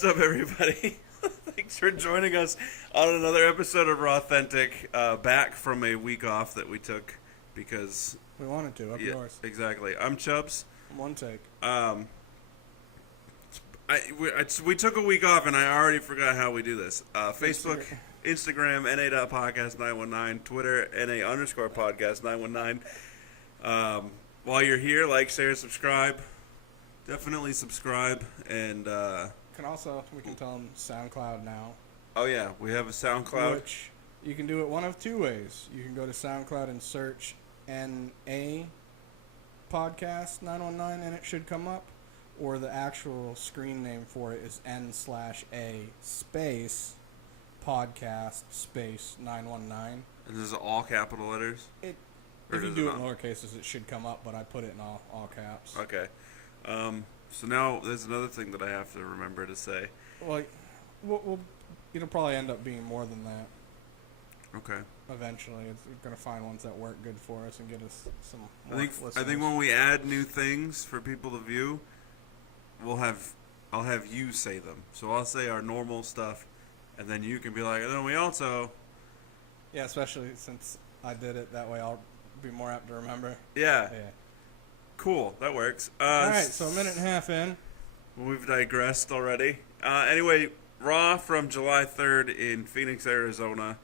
What's up, everybody? Thanks for joining us on another episode of Raw-Thentic, back from a week off that we took because... We wanted to, up yours. Exactly. I'm Chubbs. One take. We took a week off, and I already forgot how we do this. Facebook, Instagram, na.podcast919, Twitter, na_podcast919. While you're here, like, share, subscribe. Definitely subscribe, and... we can tell them SoundCloud now. Oh, yeah, we have a SoundCloud. Which you can do it one of two ways. You can go to SoundCloud and search NA Podcast 919, and it should come up. Or the actual screen name for it is N/A space podcast space 919. And this is all capital letters? If you do it in lower cases, it should come up, but I put it in all caps. Okay. So now there's another thing that I have to remember to say. Well, it'll probably end up being more than that. Okay. Eventually, we're going to find ones that work good for us and get us some more listeners. I think when we add new things for people to view, I'll have you say them. So I'll say our normal stuff, and then you can be like, and then we also... Yeah, especially since I did it. That way I'll be more apt to remember. Yeah. Cool. That works. All right, so a minute and a half in. We've digressed already. Anyway, Raw from July 3rd in Phoenix, Arizona.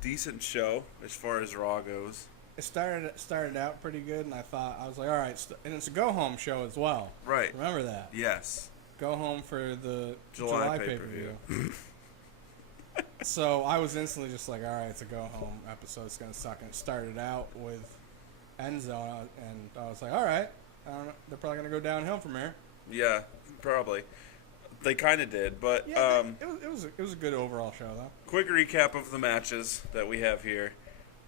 Decent show as far as Raw goes. It started out pretty good, and I was like, all right, and it's a go-home show as well. Right. Remember that. Yes. Go home for the July pay-per-view. So I was instantly just like, all right, it's a go-home episode. It's going to suck. And it started out with Enzo, and I was like, all right, I don't know, they're probably going to go downhill from here. Yeah, probably. They kind of did, but... Yeah, it was a good overall show, though. Quick recap of the matches that we have here.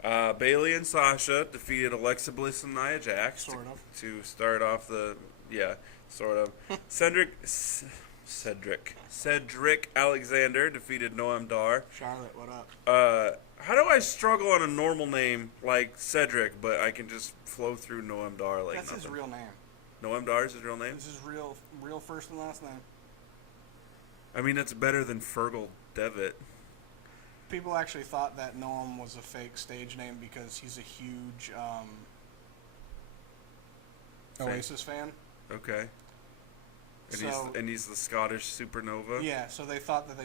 Bayley and Sasha defeated Alexa Bliss and Nia Jax to start off the... Yeah, sort of. Cedric Alexander defeated Noam Dar. Charlotte, what up? How do I struggle on a normal name like Cedric, but I can just flow through Noam Dar like That's nothing? his real name. Noam Dar is his real name? This is real first and last name. I mean, that's better than Fergal Devitt. People actually thought that Noam was a fake stage name because he's a huge Oasis fan. Okay. And he's the Scottish supernova? Yeah, so they thought that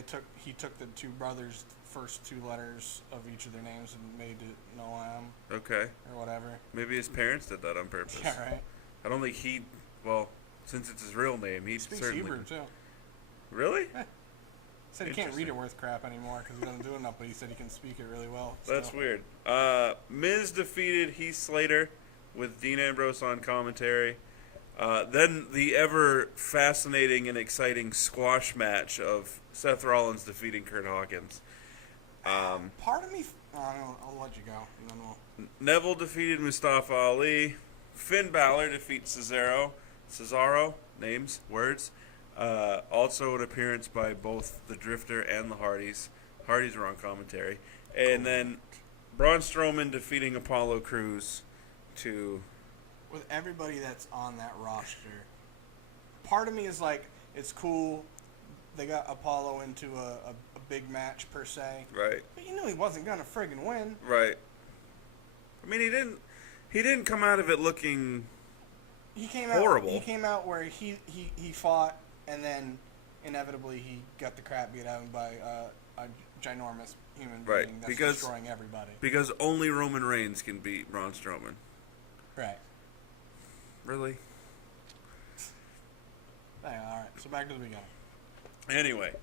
he took the two brothers' first two letters of each of their names and made it Noam. Okay. Or whatever. Maybe his parents did that on purpose. Yeah, right. I don't think since it's his real name, he speaks certainly... Hebrew, too. Really? Yeah. Said he can't read it worth crap anymore because he doesn't do enough, but he said he can speak it really well. That's weird. Miz defeated Heath Slater with Dean Ambrose on commentary. Then the ever fascinating and exciting squash match of Seth Rollins defeating Kurt Hawkins. Part of me... I'll let you go. And then Neville defeated Mustafa Ali. Finn Balor defeats Cesaro. Names, words. Also an appearance by both the Drifter and the Hardys. Hardys were on commentary. And then Braun Strowman defeating Apollo Crews to... With everybody that's on that roster, part of me is like, it's cool. They got Apollo into a big match, per se. Right. But you knew he wasn't going to friggin' win. Right. I mean, he didn't come out of it looking horrible. He came out where he fought, and then inevitably he got the crap beat out of him by a ginormous human being that's destroying everybody. Because only Roman Reigns can beat Braun Strowman. Right. Really? All right, so back to the beginning. Anyway,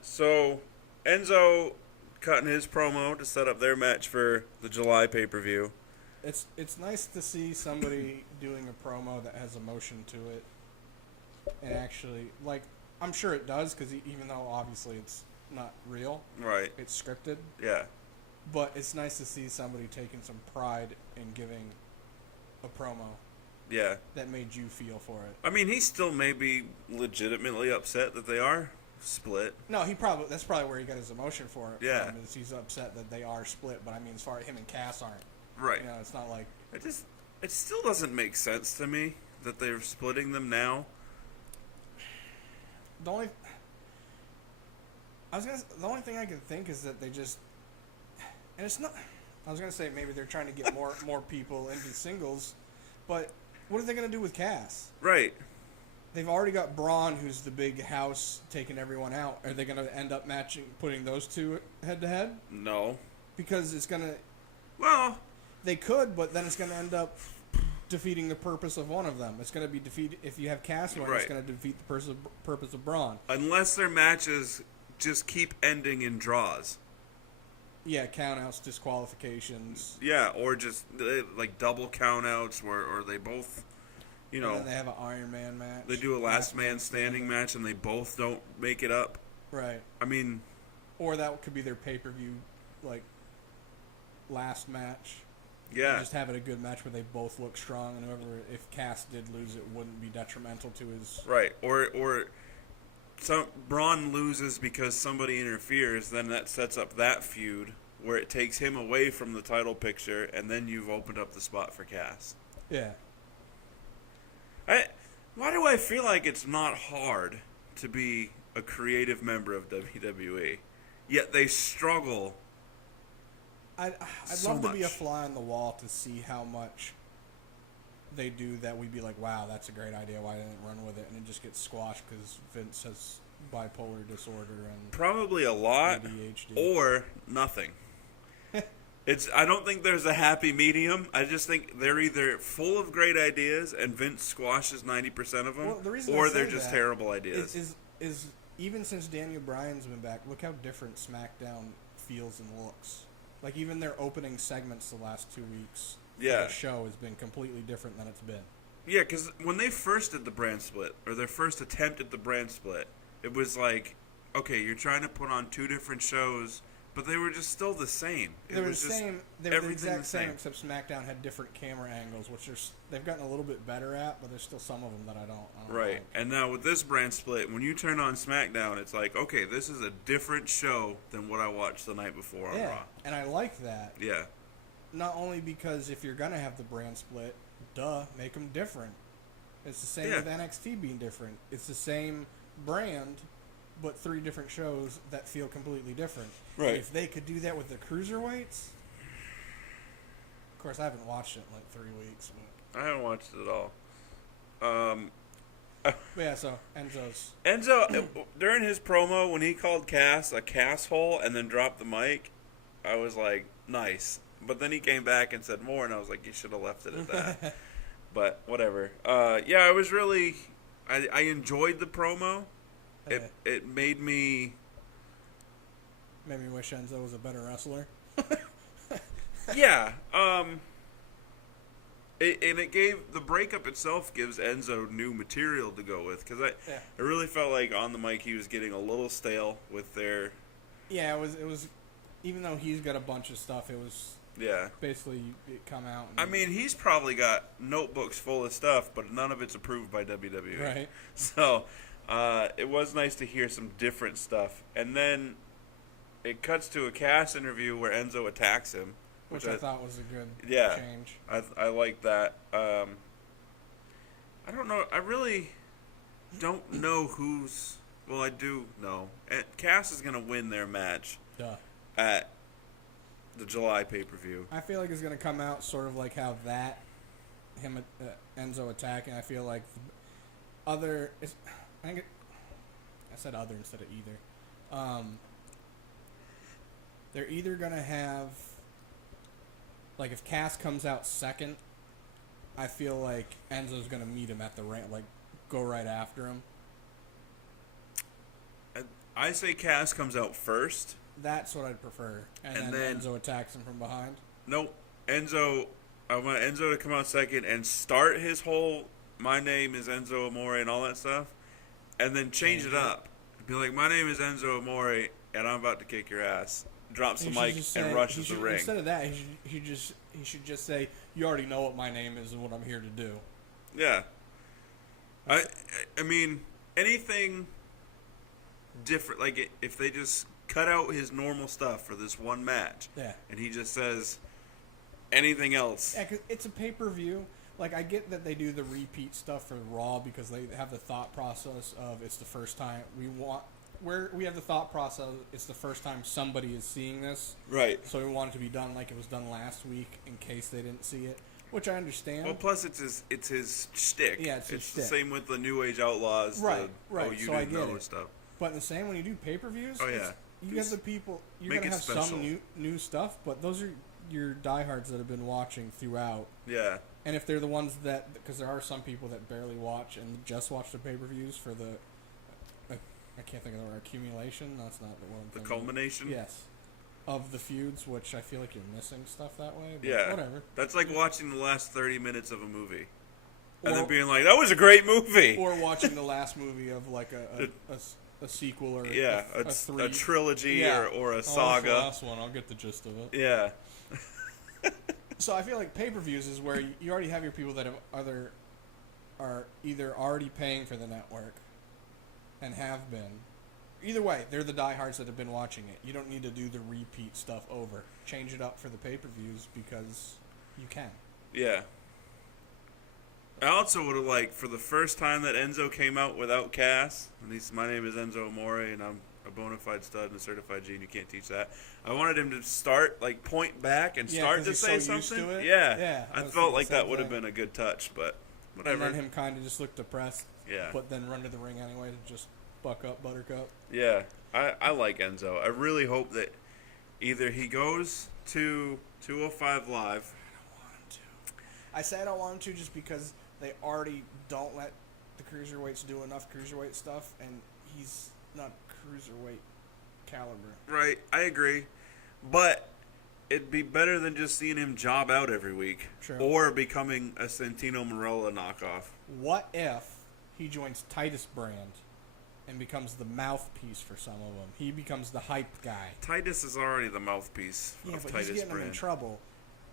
so Enzo cutting his promo to set up their match for the July pay-per-view. It's nice to see somebody doing a promo that has emotion to it, and actually, like, I'm sure it does, because even though obviously it's not real, right? It's scripted. Yeah. But it's nice to see somebody taking some pride in giving a promo. Yeah. That made you feel for it. I mean, he still may be legitimately upset that they are split. No, that's probably where he got his emotion for it. Yeah. Is he's upset that they are split, but I mean, as far as him and Cass aren't. Right. You know, it's not like... It still doesn't make sense to me that they're splitting them now. the only the only thing I can think is that they just, and it's not. I was gonna say maybe they're trying to get more people into singles, but what are they gonna do with Cass? Right. They've already got Braun, who's the big house, taking everyone out. Are they gonna end up putting those two head to head? No. Because it's gonna. Well, they could, but then it's gonna end up defeating the purpose of one of them. It's gonna be defeat if you have Cass one. Right. It's gonna defeat the purpose of Braun. Unless their matches just keep ending in draws. Yeah, countouts, disqualifications. Yeah, or just like double countouts or they both, you know. And then they have an Iron Man match. They do a last man standing match and they both don't make it up. Right. I mean. Or that could be their pay-per-view, like, last match. Yeah. And just having a good match where they both look strong, and whoever, if Cass did lose, it wouldn't be detrimental to his. Right. Or Braun loses because somebody interferes, then that sets up that feud where it takes him away from the title picture, and then you've opened up the spot for Cass. Yeah. Why do I feel like it's not hard to be a creative member of WWE, yet they struggle? I'd so love to be a much. fly on the wall to see how much they do that we'd be like, wow, that's a great idea. Why didn't it run with it? And it just gets squashed because Vince has bipolar disorder and Probably a lot, ADHD. or nothing. I don't think there's a happy medium. I just think they're either full of great ideas and Vince squashes 90% of them, Well, the reason or I say they're just that terrible ideas. is even since Daniel Bryan's been back, look how different SmackDown feels and looks. Like, even their opening segments the last 2 weeks of Yeah. the show has been completely different than it's been. Yeah, because when they first did the brand split, or their first attempt at the brand split, it was like, okay, you're trying to put on two different shows, but they were just still the same. They were the same. They were the everything exact the same, same. except SmackDown had different camera angles, which they've gotten a little bit better at, but there's still some of them that I don't Right. like. And now with this brand split, when you turn on SmackDown, it's like, okay, this is a different show than what I watched the night before on Yeah, Raw. and I like that. Yeah. Not only because if you're gonna have the brand split, make them different. It's the same Yeah. with NXT being different. It's the same brand, but 3 different shows that feel completely different. Right. And if they could do that with the cruiserweights, of course I haven't watched it in like 3 weeks. I haven't watched it at all. But yeah, so Enzo, during his promo, when he called Cass a casshole and then dropped the mic, I was like, nice. But then he came back and said more, and I was like, you should have left it at that. But whatever. Yeah, I was really... I enjoyed the promo. It made me... Made me wish Enzo was a better wrestler. Yeah. It gave... The breakup itself gives Enzo new material to go with. Because I really felt like on the mic he was getting a little stale with their... Yeah, it was... Even though he's got a bunch of stuff, it was... Yeah. Basically, it come out. I mean, he's probably got notebooks full of stuff, but none of it's approved by WWE. Right. So, it was nice to hear some different stuff. And then it cuts to a Cass interview where Enzo attacks him. Which I thought was a good change. I like that. I don't know. I really don't know who's... Well, I do know. Cass is going to win their match at the July pay-per-view. I feel like it's going to come out sort of like how Enzo attacking. I feel like I said other instead of either. They're either going to have, like, if Cass comes out second, I feel like Enzo's going to meet him at the ramp, like, go right after him. I say Cass comes out first. That's what I'd prefer. And then Enzo attacks him from behind. Nope. I want Enzo to come out second and start his whole "my name is Enzo Amore" and all that stuff, and then change it up. Be like, "My name is Enzo Amore, and I'm about to kick your ass." Drops the mic and rushes the ring. Instead of that, he should just say, "You already know what my name is and what I'm here to do." Yeah. I mean, anything different, like if they just cut out his normal stuff for this one match, and he just says anything else. Yeah, 'cause it's a pay-per-view. like, I get that they do the repeat stuff for Raw because they have the thought process of it's the first time we have the thought process it's the first time somebody is seeing this. Right. So we want it to be done like it was done last week in case they didn't see it, which I understand. Well, plus it's his shtick. Yeah, it's his the shtick. same with the New Age Outlaws. Right. Oh, you so didn't I get know it. Stuff. But the same when you do pay-per-views. Oh yeah. You have the people. You're Make gonna it have special. some new stuff, but those are your diehards that have been watching throughout. Yeah. And if they're the ones that, because there are some people that barely watch and just watch the pay-per-views for the, I can't think of the word, accumulation. That's not the one. The culmination. Yes. Of the feuds, which I feel like you're missing stuff that way. But Yeah. whatever. That's like watching the last 30 minutes of a movie, Or, and then being like, "That was a great movie." or watching the last movie of like a sequel or Yeah, a trilogy Yeah. or a Oh, that's the saga. last one. I'll get the gist of it. Yeah. So I feel like pay-per-views is where you already have your people that are either already paying for the network and have been. Either way, they're the diehards that have been watching it. You don't need to do the repeat stuff over. Change it up for the pay-per-views because you can. Yeah. I also would have liked, for the first time that Enzo came out without Cass, my name is Enzo Amore, and I'm a bona fide stud and a certified G, and you can't teach that. I wanted him to start, like, point back and start to say so used something. to it. Yeah. I I was felt thinking like the that same would have thing. been a good touch, but whatever. And then him kind of just look depressed. Yeah. But then run to the ring anyway to just buck up Buttercup. Yeah. I like Enzo. I really hope that either he goes to 205 Live. I say I don't want him to just because they already don't let the cruiserweights do enough cruiserweight stuff, and he's not cruiserweight caliber. Right, I agree. But it'd be better than just seeing him job out every week. True. Or becoming a Santino Marella knockoff. What if he joins Titus Brand and becomes the mouthpiece for some of them? He becomes the hype guy. Titus is already the mouthpiece Yeah, of but Titus he's getting them in Brand. trouble.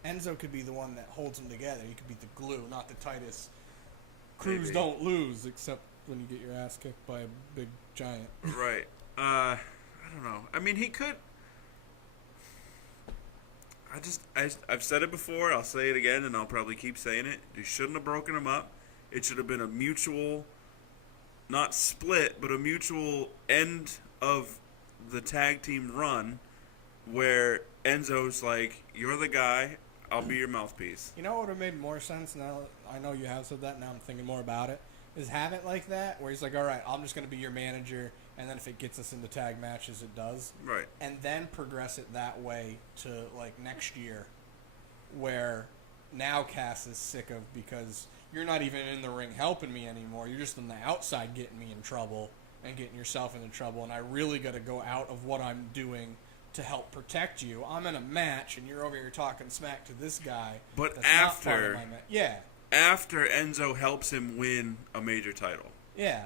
Enzo could be the one that holds them together. He could be the glue, not the Titus. Crews Maybe. don't lose except when you get your ass kicked by a big giant. Right. I don't know. I mean, he could... I've said it before, I'll say it again, and I'll probably keep saying it. You shouldn't have broken him up. It should have been a mutual, not split, but a mutual end of the tag team run where Enzo's like, you're the guy, I'll be your mouthpiece. You know what would have made more sense now? I know you have said that, now I'm thinking more about it. Is have it like that, where he's like, all right, I'm just going to be your manager, and then if it gets us into tag matches, it does. Right. And then progress it that way to, like, next year, where now Cass is sick of, because you're not even in the ring helping me anymore. You're just on the outside getting me in trouble and getting yourself into trouble, and I really got to go out of what I'm doing to help protect you. I'm in a match, and you're over here talking smack to this guy. But that's not part of after... my yeah. After Enzo helps him win a major title. Yeah,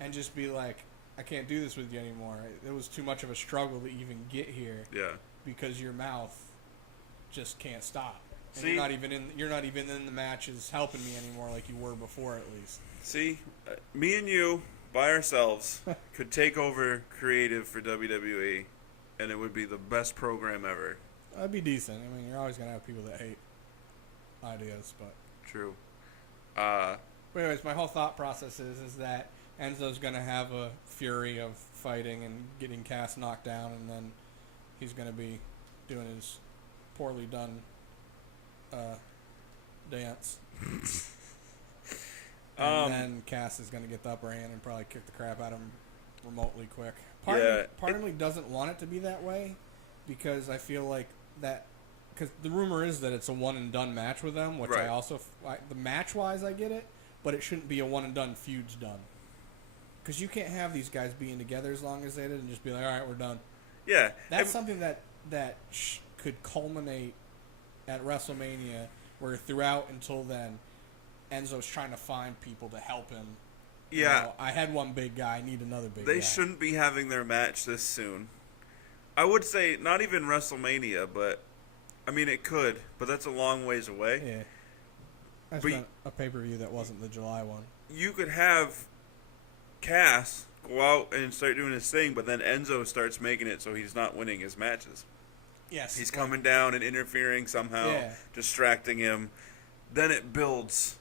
and just be like, I can't do this with you anymore. It was too much of a struggle to even get here. Yeah. Because your mouth just can't stop. And See? you're not even in the matches helping me anymore like you were before, at least. See, me and you by ourselves could take over creative for WWE, and it would be the best program ever. That'd be decent. I mean, you're always gonna have people that hate ideas, but True. But anyways, my whole thought process is that Enzo's gonna have a fury of fighting and getting Cass knocked down, and then he's gonna be doing his poorly done dance. And then Cass is gonna get the upper hand and probably kick the crap out of him remotely quick. Part of me doesn't want it to be that way, because I feel like that. Because the rumor is that it's a one-and-done match with them, which Right. I also... the match-wise, I get it, but it shouldn't be a one-and-done feud's done. Because you can't have these guys being together as long as they did and just be like, all right, we're done. Yeah. That's something that could culminate at WrestleMania, where throughout until then, Enzo's trying to find people to help him. Yeah. You know, I had one big guy, I need another big guy. They shouldn't be having their match this soon. I would say not even WrestleMania, but... I mean, it could, but that's a long ways away. Yeah. That's But been a pay-per-view that wasn't the July one. You could have Cass go out and start doing his thing, but then Enzo starts making it so he's not winning his matches. Yes. He's coming down and interfering somehow, Yeah. distracting him, then it builds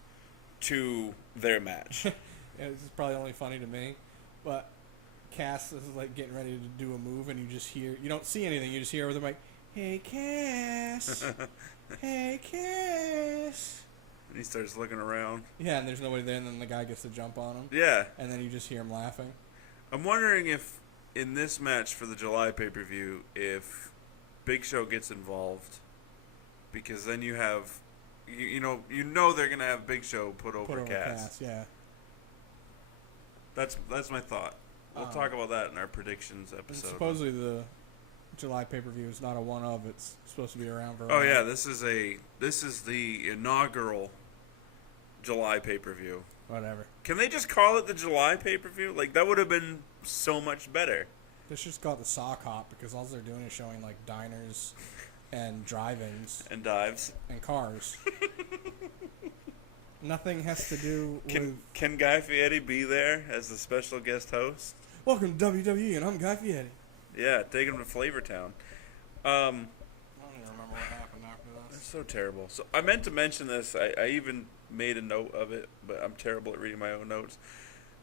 to their match. Yeah, this is probably only funny to me, but Cass is like getting ready to do a move, and you just hear, you don't see anything, you just hear over the mic, "Hey Cass, hey Cass." And he starts looking around. Yeah, and there's nobody there, and then the guy gets to jump on him. Yeah. And then you just hear him laughing. I'm wondering if in this match for the July pay-per-view, if Big Show gets involved, because then you have, you know they're gonna have Big Show put over Cass. Yeah. That's my thought. We'll talk about that in our predictions episode. Supposedly the July pay-per-view is not a one-of. It's supposed to be around for a Oh while. yeah, this is the inaugural July pay-per-view. Whatever. Can they just call it the July pay-per-view? Like, that would have been so much better. They should just call it the sock hop, because all they're doing is showing like diners and drive-ins And dives. and cars. Nothing has to do with... Can Guy Fieri be there as the special guest host? Welcome to WWE, and I'm Guy Fieri. Yeah, take him to Flavortown. I don't even remember what happened after this. That's so terrible. So I meant to mention this. I even made a note of it, but I'm terrible at reading my own notes.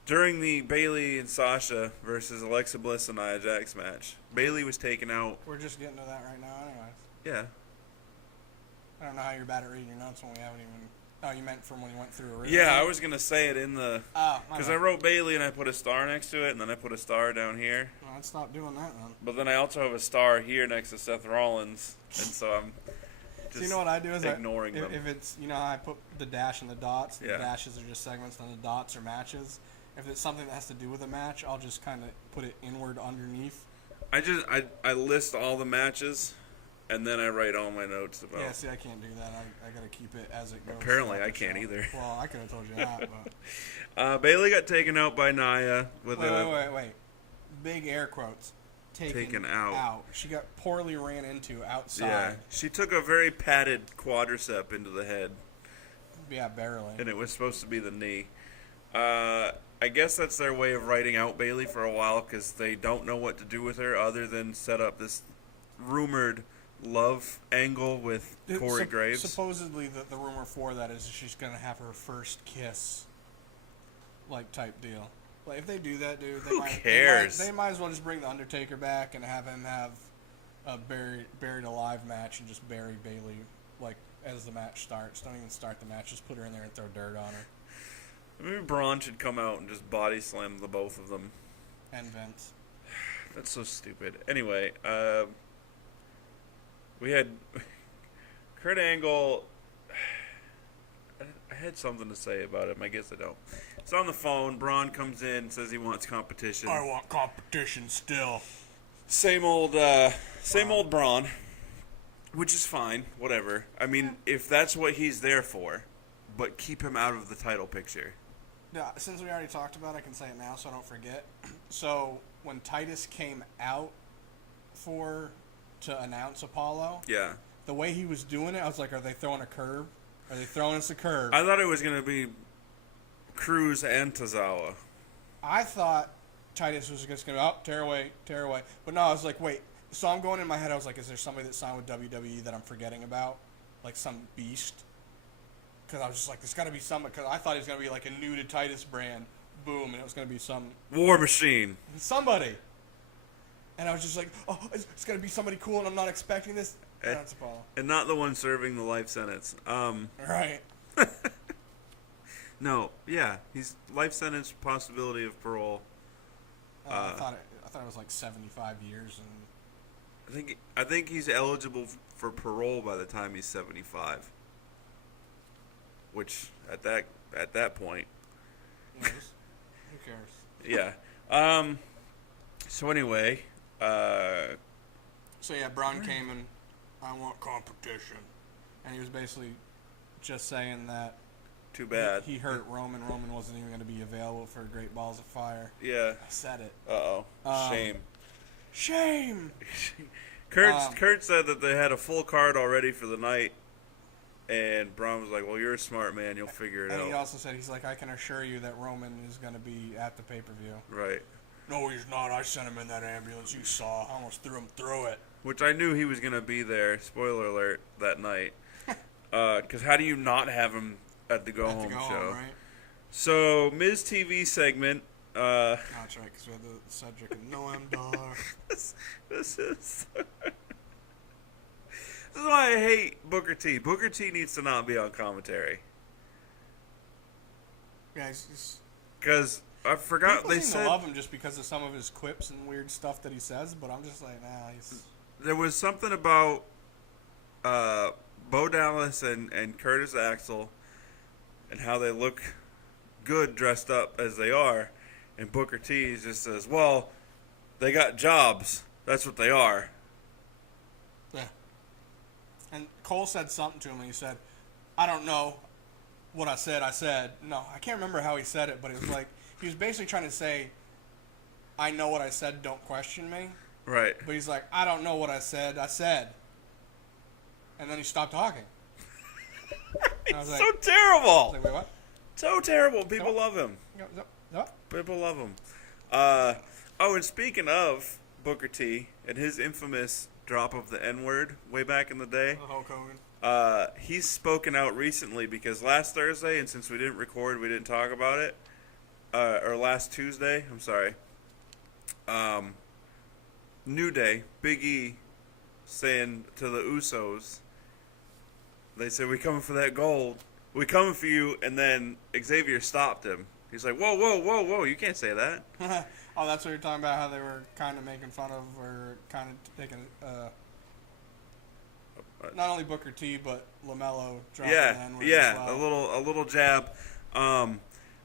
During the Bayley and Sasha versus Alexa Bliss and Nia Jax match, Bayley was taken out. We're just getting to that right now anyways. Yeah. I don't know how you're bad at reading your notes when we haven't even... Oh, you meant from when you went through originally? Yeah, I was going to say it in the... Oh, because I wrote Bayley and I put a star next to it, and then I put a star down here. Well, I'd stop doing that then. But then I also have a star here next to Seth Rollins, and so I'm just So you know what I do is ignoring them. if it's, you know how I put the dash and the dots? The Yeah. dashes are just segments, and the dots are matches. If it's something that has to do with a match, I'll just kind of put it inward underneath. I list all the matches, and then I write all my notes about. Yeah, see, I can't do that. I got to keep it as it goes. Apparently, throughout I the can't show. either. Well, I could have told you that, but... Bayley got taken out by Nia with Wait. Big air quotes. Taken out. She got poorly ran into outside. Yeah, she took a very padded quadricep into the head, Yeah, barely. and it was supposed to be the knee. I guess that's their way of writing out Bayley for a while, because they don't know what to do with her other than set up this rumored love angle with Corey Graves. Supposedly, the rumor for that is she's going to have her first kiss, like, type deal. Like, if they do that, dude, Who cares? They might as well just bring the Undertaker back and have him have a buried alive match and just bury Bayley, like, as the match starts. Don't even start the match. Just put her in there and throw dirt on her. Maybe Braun should come out and just body slam the both of them. And Vince. That's so stupid. Anyway, we had Kurt Angle. I had something to say about him. I guess I don't. It's on the phone. Braun comes in, says he wants competition. I want competition still. Same old Braun, which is fine. Whatever. I mean, if that's what he's there for, but keep him out of the title picture. Yeah, since we already talked about it, I can say it now so I don't forget. So, when Titus came out to announce Apollo, Yeah. the way he was doing it, I was like, are they throwing a curve? Are they throwing us a curve? I thought it was going to be Cruz and Tozawa. I thought Titus was just going to tear away. But no, I was like, wait. So I'm going in my head, I was like, is there somebody that signed with WWE that I'm forgetting about? Like some beast? Because I was just like, there's got to be somebody. Because I thought it was going to be like a new to Titus brand. Boom. And it was going to be War Machine. somebody. And I was just like, oh, it's going to be somebody cool and I'm not expecting this. And that's Apollo. And not the one serving the life sentence. Right. No, yeah, he's life sentence, possibility of parole. I thought it was like 75 years. And I think he's eligible for parole by the time he's 75. Which at that point, who cares? yeah. So anyway, So yeah, Braun came and I want competition, and he was basically just saying that. too bad. He hurt Roman. Roman wasn't even going to be available for Great Balls of Fire. Yeah. I said it. Shame. Shame. Kurt said that they had a full card already for the night, and Braun was like, "Well, you're a smart man. You'll figure it And out." he also said, he's like, I can assure you that Roman is going to be at the pay-per-view. Right. No, he's not. I sent him in that ambulance. You saw. I almost threw him through it. Which I knew he was going to be there, spoiler alert, that night. Because how do you not have him at the Go At the Home Go show? Home, right? So, Miz TV segment. That's right, because we had the Cedric and Noam Dar. This is... This is why I hate Booker T. Booker T needs to not be on commentary. Yeah, he's Because I forgot people they seem said... to love him just because of some of his quips and weird stuff that he says, but I'm just like, nah, he's... There was something about Bo Dallas and Curtis Axel and how they look good dressed up as they are. And Booker T just says, well, they got jobs. That's what they are. Yeah. And Cole said something to him, and he said, I don't know what I said. No, I can't remember how he said it, but it was like, he was basically trying to say, I know what I said, don't question me. Right. But he's like, I don't know what I said. And then he stopped talking. And I was It's like, so terrible. I was like, wait, what? So terrible. People What? love him. What? People love him. And speaking of Booker T and his infamous drop of the N-word way back in the day, Hulk Hogan. he's spoken out recently because last Thursday, and since we didn't record, we didn't talk about it, or last Tuesday, I'm sorry, New Day, Big E, saying to the Usos, they said, we coming for that gold. We coming for you, and then Xavier stopped him. He's like, whoa, whoa, whoa, whoa, you can't say that. Oh, that's what you're talking about, how they were kind of making fun of, or kind of taking, not only Booker T, but LaMelo dropping the N-word as well. a little jab.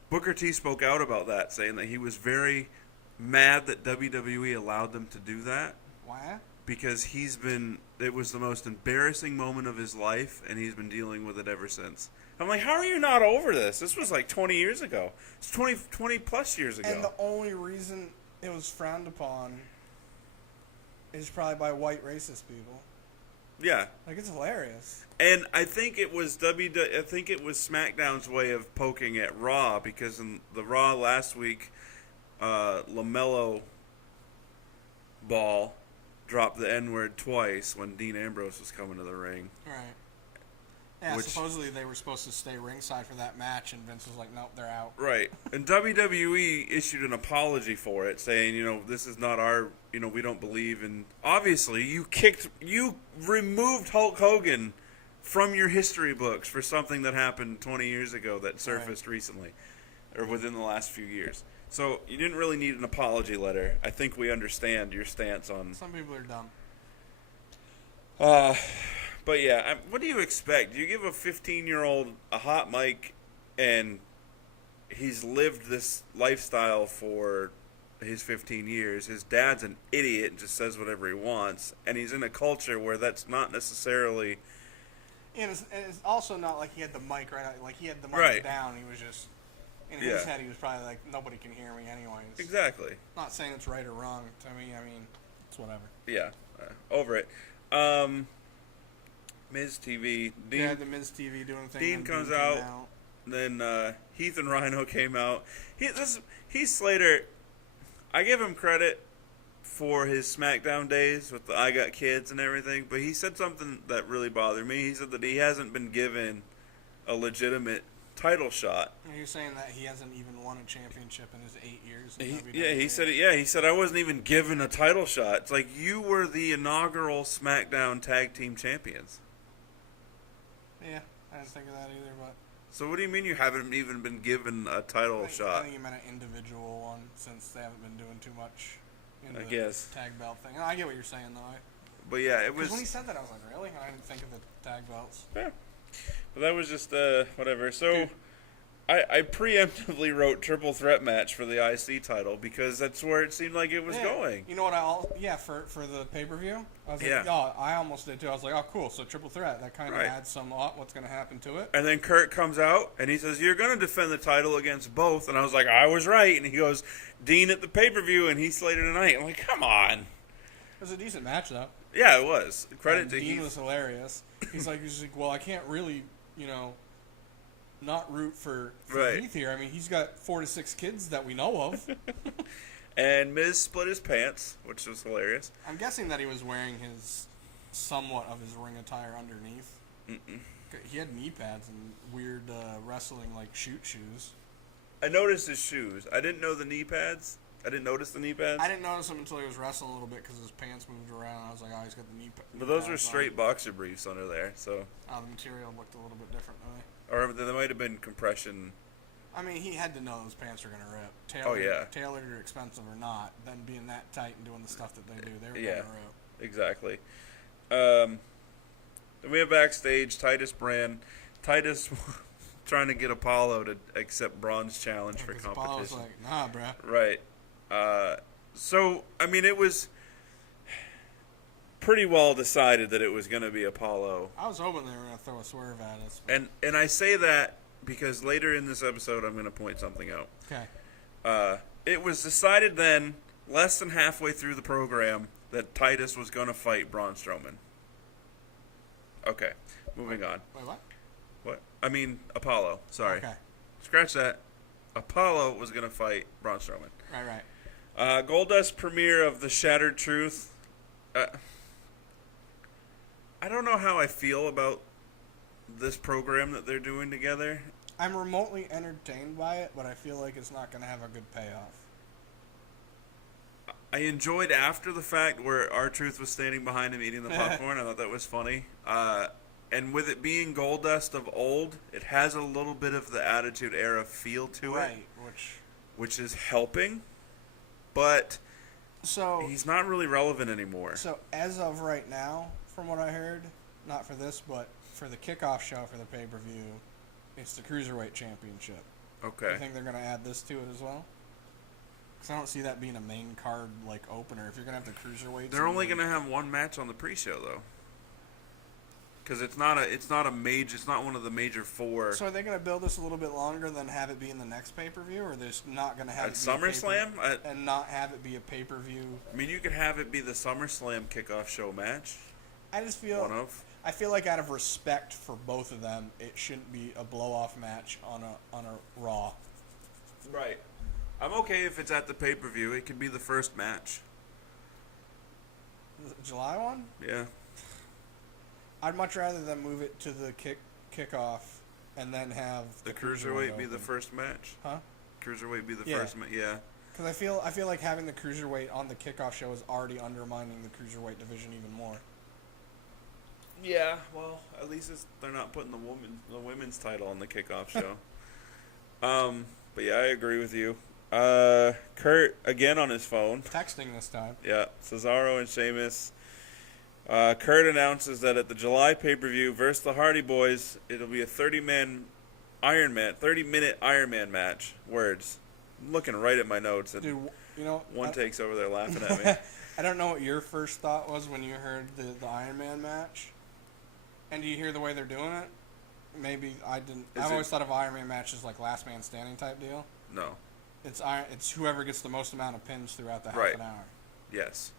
Booker T spoke out about that, saying that he was very mad that WWE allowed them to do that. Why? Because it was the most embarrassing moment of his life, and he's been dealing with it ever since. I'm like, how are you not over this? This was like 20 years ago. It's 20 plus years ago. And the only reason it was frowned upon is probably by white racist people. Yeah. Like, it's hilarious. And I think it was SmackDown's way of poking at Raw, because in the Raw last week, LaMelo Ball dropped the N-word twice when Dean Ambrose was coming to the ring. Right. Yeah, supposedly they were supposed to stay ringside for that match, and Vince was like, nope, they're out. Right. And WWE issued an apology for it, saying, this is not our, we don't believe in... Obviously, you removed Hulk Hogan from your history books for something that happened 20 years ago that surfaced recently, or within the last few years. So you didn't really need an apology letter. I think we understand your stance on... Some people are dumb. But yeah, what do you expect? Do you give a 15-year-old a hot mic and he's lived this lifestyle for his 15 years? His dad's an idiot and just says whatever he wants, and he's in a culture where that's not necessarily... And it's also not like he had the mic like he had the mic down. He was just... In his head, he was probably like, nobody can hear me anyways. Exactly. Not saying it's right or wrong to me. I mean, it's whatever. Yeah. Over it. Miz TV. Dean, yeah, the Miz TV doing things. Dean comes out. Then Heath and Rhino came out. Heath Slater, I give him credit for his SmackDown days with the I Got Kids and everything, but he said something that really bothered me. He said that he hasn't been given a legitimate title shot. Are you saying that he hasn't even won a championship in his 8 years? He said I wasn't even given a title shot. It's like, you were the inaugural SmackDown Tag Team Champions. Yeah, I didn't think of that either, but... So what do you mean you haven't even been given a title shot? I think you meant an individual one, since they haven't been doing too much in the tag belt thing. I get what you're saying, though. But yeah, it was... Because when he said that, I was like, really? I didn't think of the tag belts. Yeah. But that was just, whatever. So... I preemptively wrote triple threat match for the IC title because that's where it seemed like it was going. You know what for the pay-per-view? I was like, I almost did too. I was like, oh, cool, so triple threat. That kind of adds some what's going to happen to it. And then Kurt comes out and he says, you're going to defend the title against both. And I was like, I was right. And he goes, Dean at the pay-per-view and Heath Slater tonight. I'm like, come on. It was a decent match, though. Yeah, it was. Credit to Heath. Dean was hilarious. He's like, well, I can't really, not root for Heath here. I mean, he's got 4 to 6 kids that we know of. And Miz split his pants, which was hilarious. I'm guessing that he was wearing somewhat of his ring attire underneath. he had knee pads and weird wrestling like shoot shoes. I noticed his shoes. I didn't know the knee pads. I didn't notice the knee pads. I didn't notice him until he was wrestling a little bit because his pants moved around. I was like, oh, he's got the knee pads. But those were straight boxer briefs under there, so. Oh, the material looked a little bit different to me. Or there might have been compression. I mean, he had to know those pants were going to rip. Tailored or expensive or not, them being that tight and doing the stuff that they do, they were going to rip. Exactly. Then we have backstage Titus Brand. Titus trying to get Apollo to accept Braun's challenge for competition. Apollo's like, nah, bruh. Right. So, I mean, it was pretty well decided that it was going to be Apollo. I was hoping they were going to throw a swerve at us. And I say that because later in this episode, I'm going to point something out. Okay. It was decided then, less than halfway through the program, that Titus was going to fight Braun Strowman. Okay, moving on. Wait, what? What? I mean, Apollo. Sorry. Okay. Scratch that. Apollo was going to fight Braun Strowman. Right. Goldust premiere of The Shattered Truth. I don't know how I feel about this program that they're doing together. I'm remotely entertained by it, but I feel like it's not going to have a good payoff. I enjoyed after the fact where R-Truth was standing behind him eating the popcorn. I thought that was funny. And with it being Goldust of old, it has a little bit of the Attitude Era feel to it. Right, which is helping. But so he's not really relevant anymore. So as of right now, from what I heard, not for this, but for the kickoff show for the pay-per-view, it's the Cruiserweight Championship. Okay. You think they're going to add this to it as well? Because I don't see that being a main card like opener. If you're going to have the Cruiserweights, they're only going to have one match on the pre-show though. Because it's not one of the major four. So are they going to build this a little bit longer than have it be in the next pay-per-view, or they're just not going to have at it SummerSlam and not have it be a pay-per-view? I mean, you could have it be the SummerSlam kickoff show match. I just feel I feel like out of respect for both of them, it shouldn't be a blow-off match on a Raw. Right. I'm okay if it's at the pay-per-view. It could be the first match. The July one? Yeah. I'd much rather them move it to the kickoff and then have the Cruiserweight be the first match. Huh? Cruiserweight be the first match. Yeah. Because I feel like having the Cruiserweight on the kickoff show is already undermining the Cruiserweight division even more. Yeah, well, at least they're not putting the women's title on the kickoff show. But yeah, I agree with you. Kurt again on his phone, texting this time. Yeah, Cesaro and Sheamus. Kurt announces that at the July pay-per-view versus the Hardy Boys, it'll be a 30-minute Iron Man match. Words. I'm looking right at my notes, and dude, you know, one takes over there laughing at me. I don't know what your first thought was when you heard the Iron Man match. And do you hear the way they're doing it? Maybe I didn't. I've always thought of Iron Man matches like last man standing type deal. No. It's whoever gets the most amount of pins throughout the half an hour. Yes.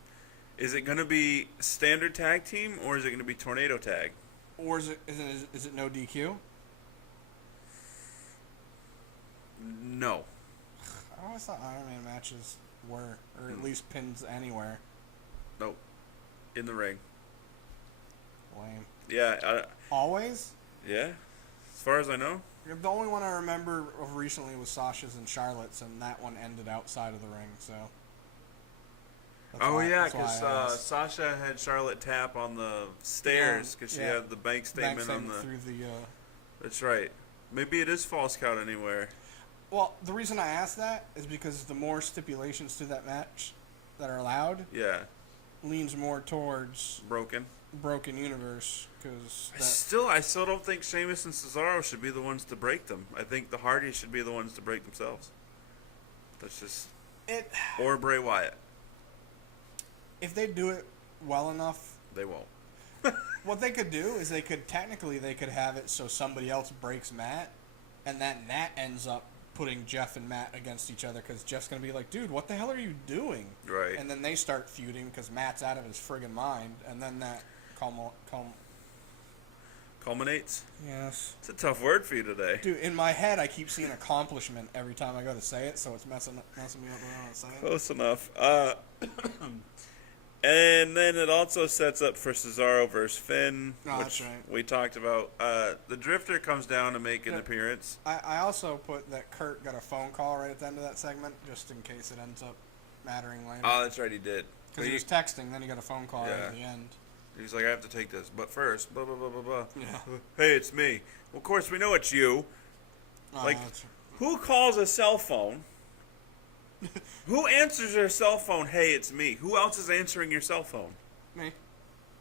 Is it going to be standard tag team or is it going to be tornado tag? Or is it no DQ? No. I always thought Iron Man matches were, or at least pins anywhere. Nope. In the ring. Lame. Yeah. Always? Yeah. As far as I know. The only one I remember of recently was Sasha's and Charlotte's, and that one ended outside of the ring, so. Because Sasha had Charlotte tap on the stairs because she had the bank statement on the. Through the. That's right. Maybe it is false count anywhere. Well, the reason I asked that is because the more stipulations to that match that are allowed, leans more towards broken universe. Because I still don't think Sheamus and Cesaro should be the ones to break them. I think the Hardys should be the ones to break themselves. That's just it. Or Bray Wyatt. If they do it well enough, they won't. What they could do is they could have it so somebody else breaks Matt, and then Matt ends up putting Jeff and Matt against each other because Jeff's going to be like, dude, what the hell are you doing? Right. And then they start feuding because Matt's out of his friggin' mind, and then that culminates? Yes. It's a tough word for you today. Dude, in my head, I keep seeing accomplishment every time I go to say it, so it's messing me up when I say it. Close enough. And then it also sets up for Cesaro versus Finn, Oh, which that's right. we talked about. The Drifter comes down to make an appearance. I also put that Kurt got a phone call right at the end of that segment, just in case it ends up mattering later. Oh, that's right, he did. Because he was texting, then he got a phone call right at the end. He's like, I have to take this, but first, blah, blah, blah, blah, blah. Yeah. Hey, it's me. Well, of course, we know it's you. Like, who calls a cell phone? Who answers their cell phone? Hey, it's me. Who else is answering your cell phone? Me.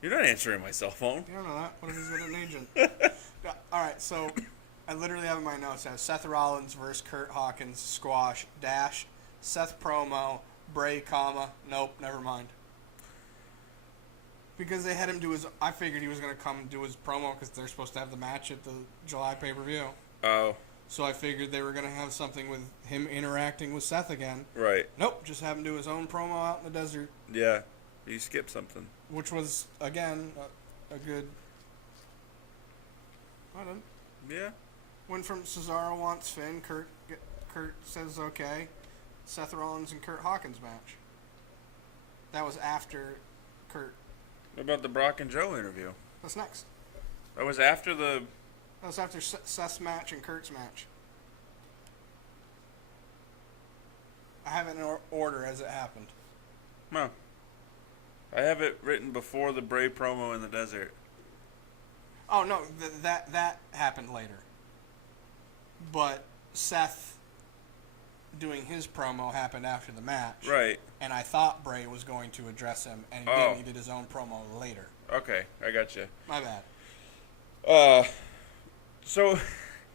You're not answering my cell phone. You don't know that. What if he's got an agent? Alright, so I literally have in my notes, I have Seth Rollins versus Kurt Hawkins, squash, dash, Seth promo, Bray, comma, nope, never mind. Because they had him do his, I figured he was going to come do his promo because they're supposed to have the match at the July pay-per-view. Oh. So I figured they were going to have something with him interacting with Seth again. Right. Nope, just have him do his own promo out in the desert. Yeah, you skipped something. Which was, again, a good... Well done. Yeah. Went from Cesaro wants Finn, Kurt says okay, Seth Rollins and Kurt Hawkins match. That was after Kurt. What about the Brock and Joe interview? That's next. That was after the... That was after Seth's match and Kurt's match. I have it in order as it happened. Huh. I have it written before the Bray promo in the desert. Oh, no, that happened later. But Seth doing his promo happened after the match. Right. And I thought Bray was going to address him, and he didn't. He did his own promo later. Okay, I got you. My bad. So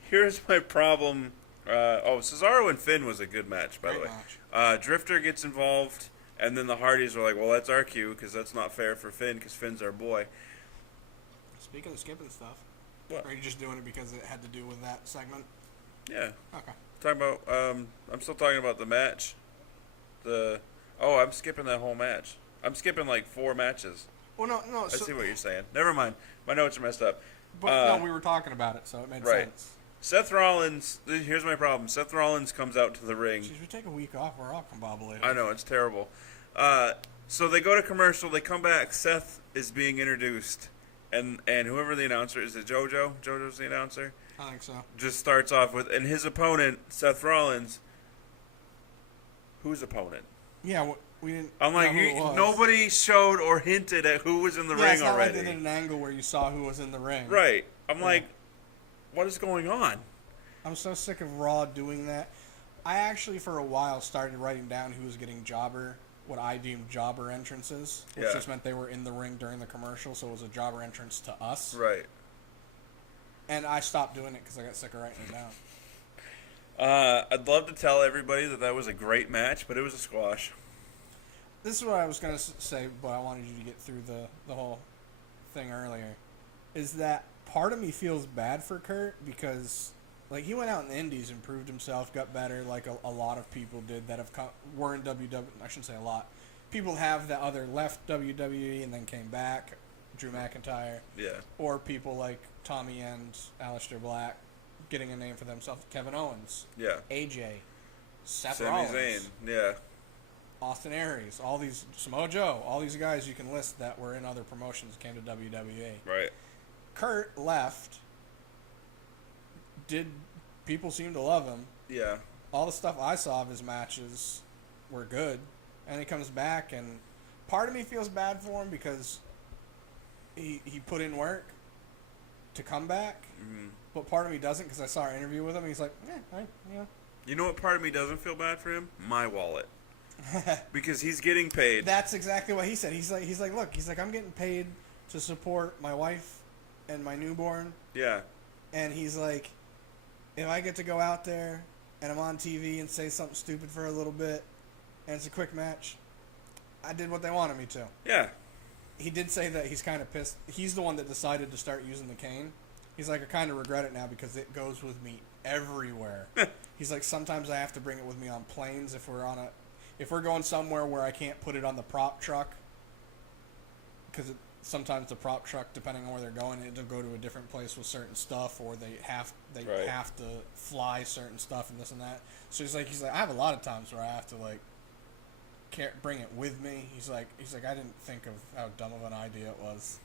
here's my problem. Cesaro and Finn was a good match, by the way. Match. Drifter gets involved, and then the Hardys are like, well, that's our cue, because that's not fair for Finn, because Finn's our boy. Speaking of skipping stuff, what? Or are you just doing it because it had to do with that segment? Yeah. Okay. Talking about, I'm still talking about the match. I'm skipping that whole match. I'm skipping like 4 matches. Well, no. I see what you're saying. Never mind. My notes are messed up. But no, we were talking about it, so it made sense. Seth Rollins, here's my problem. Seth Rollins comes out to the ring. Jeez, we take a week off, we're all combobulated. I know, it's terrible. So they go to commercial, they come back, Seth is being introduced, and whoever the announcer is, it JoJo? JoJo's the announcer? I think so. Just starts off with, and his opponent, Seth Rollins, whose opponent? Yeah, we didn't. I'm like, nobody showed or hinted at who was in the ring it's not already. like they did an angle where you saw who was in the ring. Right. I'm like, what is going on? I'm so sick of Raw doing that. I actually, for a while, started writing down who was getting what I deemed jobber entrances, which just meant they were in the ring during the commercial, so it was a jobber entrance to us. Right. And I stopped doing it because I got sick of writing it down. I'd love to tell everybody that was a great match, but it was a squash. This is what I was going to say, but I wanted you to get through the whole thing earlier, is that part of me feels bad for Kurt because, like, he went out in the indies and proved himself, got better, like a lot of people did that were in WWE. I shouldn't say a lot. People have that other left WWE and then came back, Drew McIntyre. Yeah. Or people like Tommy and Aleister Black getting a name for themselves. Kevin Owens. Yeah. AJ. Seth Sami Rollins. Zayn. Yeah. Austin Aries, all these, Samoa Joe, all these guys you can list that were in other promotions came to WWE. Right. Kurt left. People seem to love him. Yeah. All the stuff I saw of his matches were good. And he comes back, and part of me feels bad for him because he put in work to come back. Mm-hmm. But part of me doesn't because I saw our interview with him. He's like, You know what part of me doesn't feel bad for him? My wallet. Because he's getting paid. That's exactly what he said. He's like, look, I'm getting paid to support my wife and my newborn. Yeah. And he's like, if I get to go out there and I'm on TV and say something stupid for a little bit and it's a quick match, I did what they wanted me to. Yeah. He did say that he's kind of pissed. He's the one that decided to start using the cane. He's like, I kind of regret it now because it goes with me everywhere. He's like, sometimes I have to bring it with me on planes if we're going somewhere where I can't put it on the prop truck, because sometimes the prop truck, depending on where they're going, it'll go to a different place with certain stuff, or they have to fly certain stuff and this and that. So he's like, I have a lot of times where I have to bring it with me. He's like, I didn't think of how dumb of an idea it was.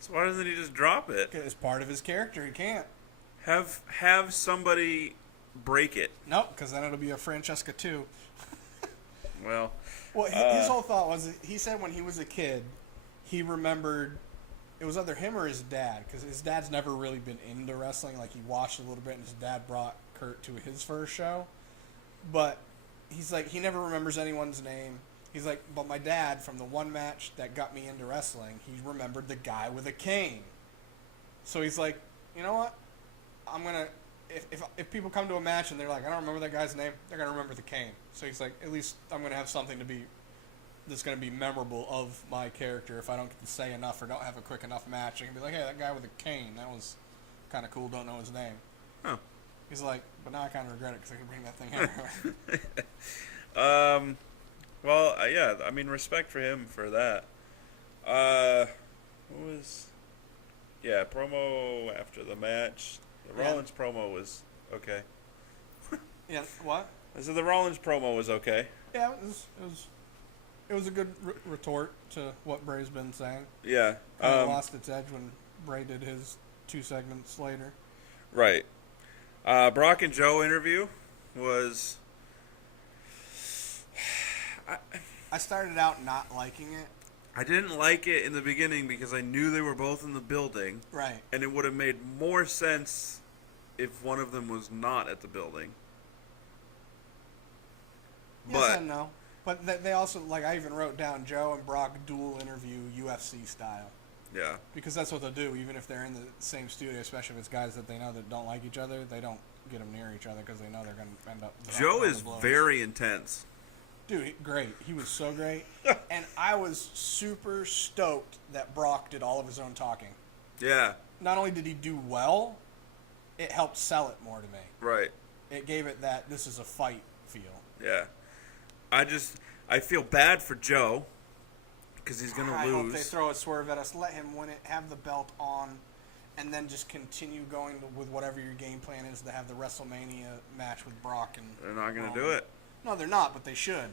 So why doesn't he just drop it? It's part of his character. He can't. Have somebody break it. Nope, because then it'll be a Francesca too. Well, his whole thought was, he said when he was a kid, he remembered it was either him or his dad, because his dad's never really been into wrestling. Like, he watched a little bit, and his dad brought Kurt to his first show. But he's like, he never remembers anyone's name. He's like, but my dad, from the one match that got me into wrestling, he remembered the guy with a cane. So he's like, you know what? I'm going to, if people come to a match and they're like, I don't remember that guy's name, they're going to remember the cane. So he's like, at least I'm going to have something that's going to be memorable of my character. If I don't get to say enough or don't have a quick enough match, I can be like, hey, that guy with a cane, that was kind of cool, don't know his name. Huh. He's like, but now I kind of regret it because I can bring that thing everywhere. Well, yeah, I mean, respect for him for that. Promo after the match. The Rollins promo was okay. Yeah, what? I said the Rollins promo was okay. Yeah, it was a good retort to what Bray's been saying. Yeah. Kind of lost its edge when Bray did his 2 segments later. Right. Brock and Joe interview was... I started out not liking it. I didn't like it in the beginning because I knew they were both in the building. Right. And it would have made more sense if one of them was not at the building. Yes and no. But they also, like, I even wrote down Joe and Brock dual interview UFC style. Yeah. Because that's what they'll do, even if they're in the same studio, especially if it's guys that they know that don't like each other. They don't get them near each other because they know they're going to end up... Joe is very intense. Dude, great. He was so great. And I was super stoked that Brock did all of his own talking. Yeah. Not only did he do well, it helped sell it more to me. Right. It gave it that this is a fight feel. Yeah. I feel bad for Joe because he's going to lose. I hope they throw a swerve at us. Let him win it, have the belt on, and then just continue going with whatever your game plan is to have the WrestleMania match with Brock. And they're not going to do it. No, they're not, but they should.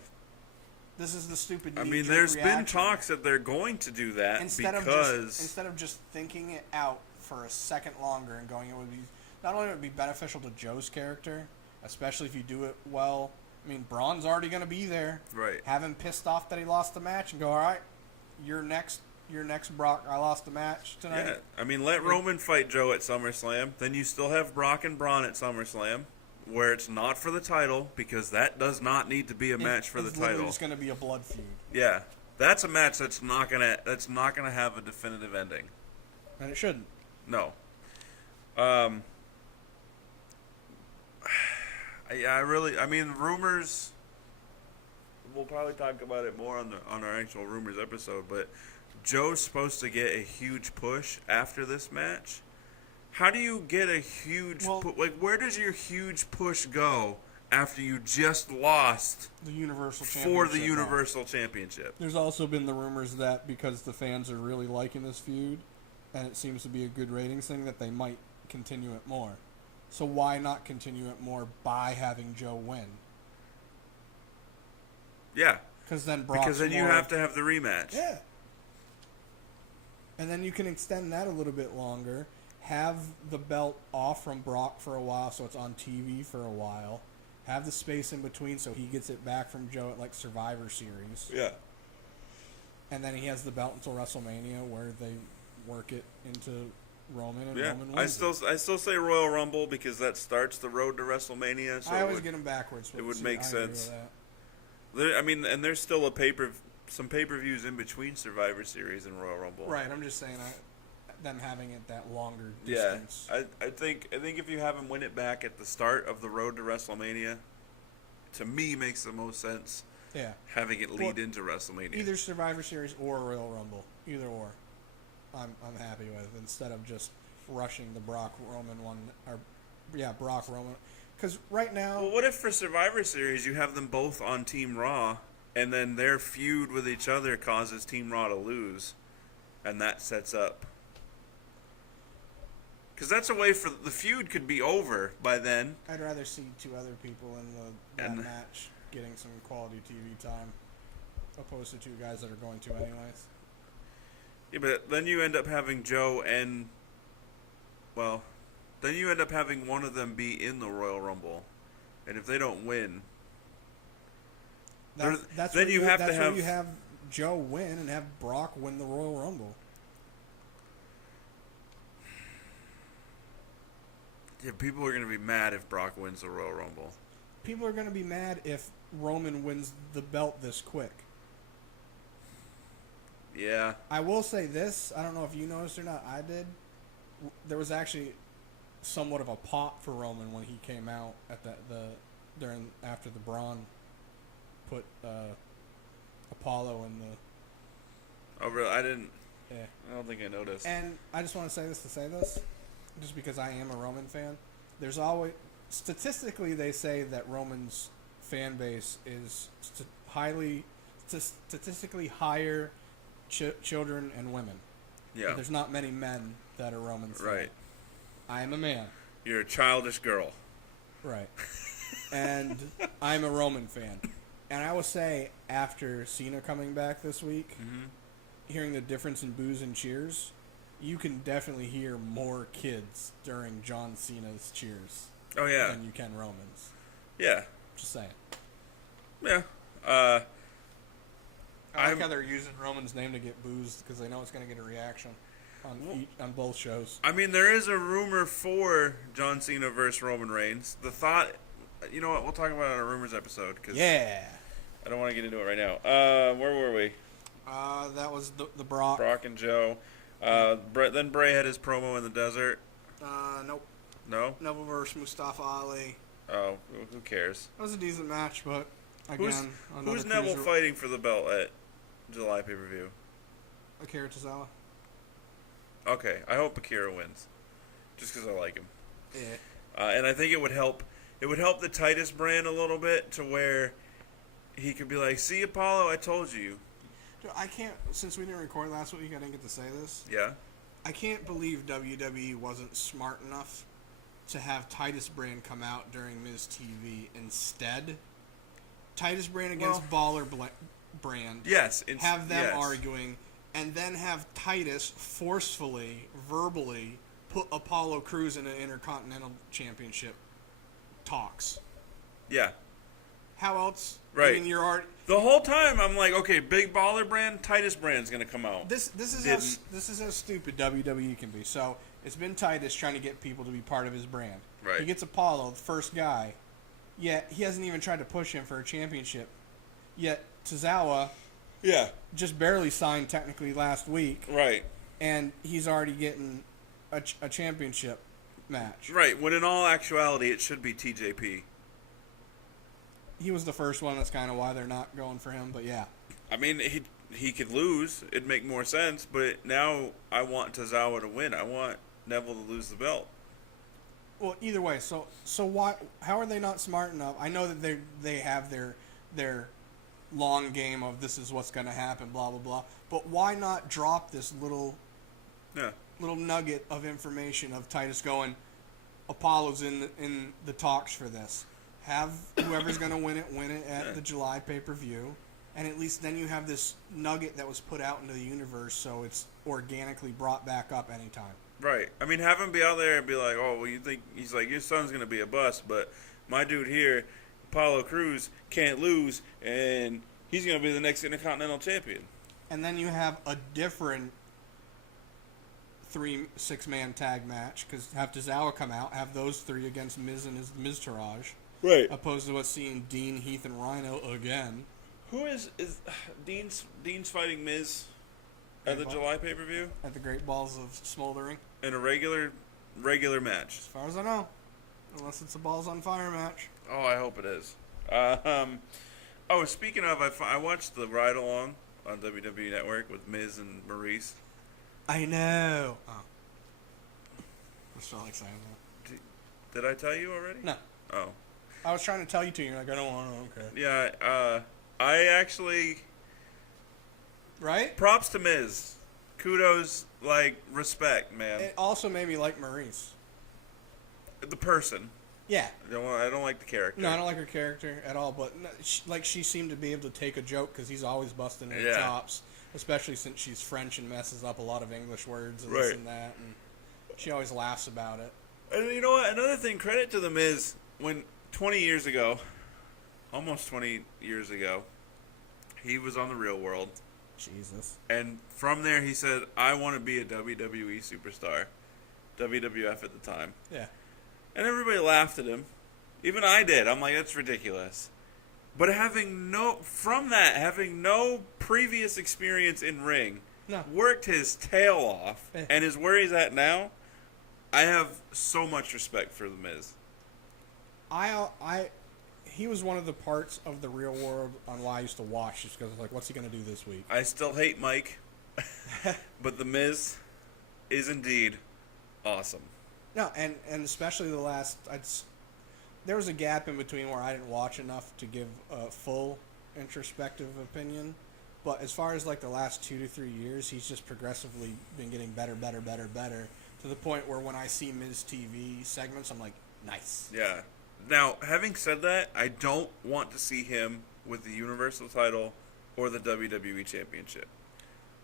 This is the stupid I mean, there's been talks that they're going to do that instead of just thinking it out for a second longer and going, it would be not only would it be beneficial to Joe's character, especially if you do it well. I mean, Braun's already going to be there. Right. Have him pissed off that he lost the match and go, all right, you're next, Brock. I lost the match tonight. Yeah. I mean, let Roman fight Joe at SummerSlam. Then you still have Brock and Braun at SummerSlam, where it's not for the title, because that does not need to be a match for the title. It's going to be a blood feud. Yeah. That's a match that's not gonna have a definitive ending. And it shouldn't. No. I mean, rumors. We'll probably talk about it more on our actual rumors episode. But Joe's supposed to get a huge push after this match. How do you get a huge where does your huge push go after you just lost the Universal Championship for the Universal Championship? There's also been the rumors that because the fans are really liking this feud, and it seems to be a good ratings thing, that they might continue it more. So why not continue it more by having Joe win? Yeah. Because then you have to have the rematch. Yeah. And then you can extend that a little bit longer. Have the belt off from Brock for a while so it's on TV for a while. Have the space in between so he gets it back from Joe at, like, Survivor Series. Yeah. And then he has the belt until WrestleMania where they work it into Roman and yeah. Roman wins I still say Royal Rumble because that starts the road to WrestleMania. So I always get them backwards. It would make sense. And there's still some pay-per-views in between Survivor Series and Royal Rumble. Right, I'm just saying them having it that longer distance. Yeah, I think if you have him win it back at the start of the road to WrestleMania, to me makes the most sense. Yeah, having it lead into WrestleMania. Either Survivor Series or Royal Rumble, either or, I'm happy with, instead of just rushing the Brock Roman one. Brock Roman, because right now. Well, what if for Survivor Series you have them both on Team Raw, and then their feud with each other causes Team Raw to lose, and that sets up. Because that's a way for the feud could be over by then. I'd rather see 2 other people in that match getting some quality TV time. opposed to two guys that are going to anyways. Yeah, but then you end up having Joe and, well, then you end up having one of them be in the Royal Rumble, and if they don't win, That's then where you have to that's where have you have Joe win and have Brock win the Royal Rumble. Yeah, people are going to be mad if Brock wins the Royal Rumble. People are going to be mad if Roman wins the belt this quick. Yeah. I will say this. I don't know if you noticed or not. I did. There was actually somewhat of a pop for Roman when he came out at after the Braun put Apollo in the. Oh, really? I didn't. Yeah. I don't think I noticed. And I just want to say this, just because I am a Roman fan. There's always, statistically, they say that Roman's fan base is statistically higher children and women. Yeah. But there's not many men that are Roman fans. Right. I am a man. You're a childish girl. Right. And I'm a Roman fan. And I will say, after Cena coming back this week, hearing the difference in boos and cheers, you can definitely hear more kids during John Cena's cheers. Oh, yeah. Than you can Roman's. Yeah. Just saying. Yeah. I like how they're using Roman's name to get boos because they know it's going to get a reaction on both shows. I mean, there is a rumor for John Cena versus Roman Reigns. The thought, you know what? We'll talk about it on a rumors episode. Cause yeah. I don't want to get into it right now. Where were we? That was the Brock. Brock and Joe. Then Bray had his promo in the desert. Nope. No? Neville versus Mustafa Ali. Oh, who cares? That was a decent match, but again, who's Neville fighting for the belt at July pay-per-view? Akira Tozawa. Okay, I hope Akira wins, just because I like him. Yeah. And I think it would help. It would help the Titus brand a little bit to where he could be like, "See, Apollo, I told you." Dude, I can't. Since we didn't record last week, I didn't get to say this. Yeah. I can't believe WWE wasn't smart enough to have Titus Brand come out during Miz TV instead. Titus Brand against Baller Brand. Yes. Have them arguing, and then have Titus forcefully, verbally, put Apollo Crews in an Intercontinental Championship talks. Yeah. How else? Right. I mean, you're already... The whole time I'm like, okay, big Baller Brand, Titus Brand's gonna come out. This is how stupid WWE can be. So it's been Titus trying to get people to be part of his brand. Right. He gets Apollo, the first guy. Yet he hasn't even tried to push him for a championship. Yet Tozawa, just barely signed technically last week. Right. And he's already getting a championship match. Right. When in all actuality, it should be TJP. He was the first one. That's kind of why they're not going for him. But yeah. I mean, he could lose. It'd make more sense. But now I want Tozawa to win. I want Neville to lose the belt. Well, either way. So why? How are they not smart enough? I know that they have their long game of this is what's going to happen, blah blah blah. But why not drop this little nugget of information of Titus going, Apollo's in the talks for this. Have whoever's going to win it at the July pay-per-view, and at least then you have this nugget that was put out into the universe, so it's organically brought back up anytime. Right. I mean, have him be out there and be like, oh, well, you think he's like, your son's going to be a bust, but my dude here, Apollo Crews, can't lose, and he's going to be the next Intercontinental Champion. And then you have a different 6-man tag match, because have Tozawa come out, have those three against Miz and his Miztourage. Right. Opposed to us seeing Dean, Heath, and Rhino again. Who is Dean's fighting Miz at the July pay-per-view? At the Great Balls of Smoldering. In a regular match. As far as I know. Unless it's a Balls on Fire match. Oh, I hope it is. Speaking of, I watched the ride-along on WWE Network with Miz and Maurice. I know. Oh. I felt like saying that. Did I tell you already? No. Oh. I was trying to tell you to. You're like, I don't want to. Okay. Yeah, I actually... Right? Props to Miz. Kudos, respect, man. It also made me like Maurice. The person. Yeah. I don't like the character. No, I don't like her character at all. But she seemed to be able to take a joke because he's always busting her chops, especially since she's French and messes up a lot of English words and this and that, and she always laughs about it. And you know what? Another thing, credit to The Miz, when 20 years ago, almost 20 years ago, he was on The Real World. Jesus. And from there, he said, I want to be a WWE superstar. WWF at the time. Yeah. And everybody laughed at him. Even I did. I'm like, that's ridiculous. But having no previous experience in ring, worked his tail off, and is where he's at now, I have so much respect for The Miz. He was one of the parts of The Real World on why I used to watch, just because what's he going to do this week? I still hate Mike, but The Miz is indeed awesome. No, and especially the last... there was a gap in between where I didn't watch enough to give a full introspective opinion, but as far as the last 2 to 3 years, he's just progressively been getting better, to the point where when I see Miz TV segments, I'm like, nice. Yeah. Now, having said that, I don't want to see him with the Universal title or the WWE Championship.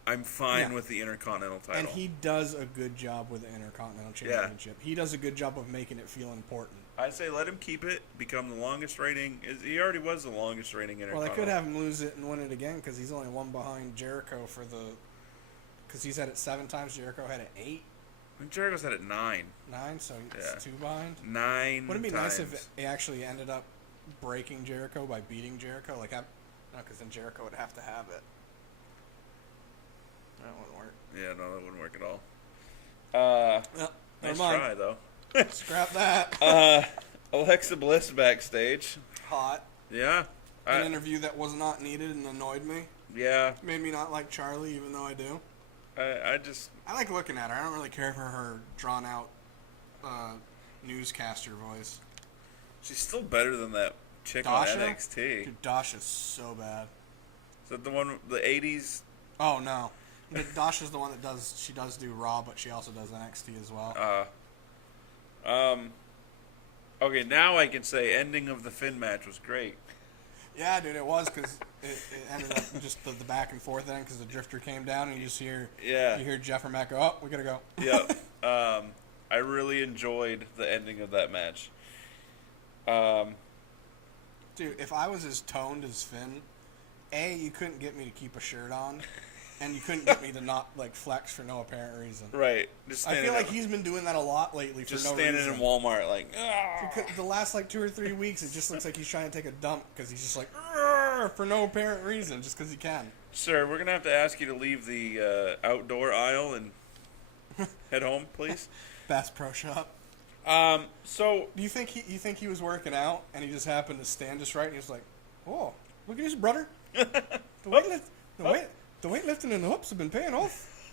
I'm fine with the Intercontinental title. And he does a good job with the Intercontinental Championship. He does a good job of making it feel important. I say let him keep it, become the longest reigning. He already was the longest reigning Intercontinental. Well, they could have him lose it and win it again because he's only one behind Jericho because he's had it 7 times. Jericho had it 8. And Jericho's had it 9. 9, so he's 2 behind. 9. Wouldn't it be times. nice if he actually ended up breaking Jericho by beating Jericho? No, because then Jericho would have to have it. That wouldn't work. Yeah, no, that wouldn't work at all. Nice try, though. Scrap that. Alexa Bliss backstage. Hot. Yeah. An interview that was not needed and annoyed me. Yeah. Made me not like Charlie, even though I do. I like looking at her. I don't really care for her drawn-out newscaster voice. She's still better than that chick Dasha? on NXT. Dude, Dasha's so bad. Is that the one, the 80s? Oh, no. Dasha's the one that does do Raw, but she also does NXT as well. Okay, now I can say ending of the Finn match was great. Yeah, dude, it was because it ended up just the back and forth end because the Drifter came down and you just hear Jeff or Matt go, oh, we gotta go. Yep. I really enjoyed the ending of that match. Dude, if I was as toned as Finn, you couldn't get me to keep a shirt on, and you couldn't get me to not flex for no apparent reason. Right. I feel like he's been doing that a lot lately for no reason. Just standing in Walmart The last 2 or 3 weeks, it just looks like he's trying to take a dump because he's just for no apparent reason, just because he can. Sir, we're gonna have to ask you to leave the outdoor aisle and head home, please. Bass Pro Shop. So do you think he was working out and he just happened to stand just right and he was like, oh, look at this, brother. The weightlifting and the hoops have been paying off.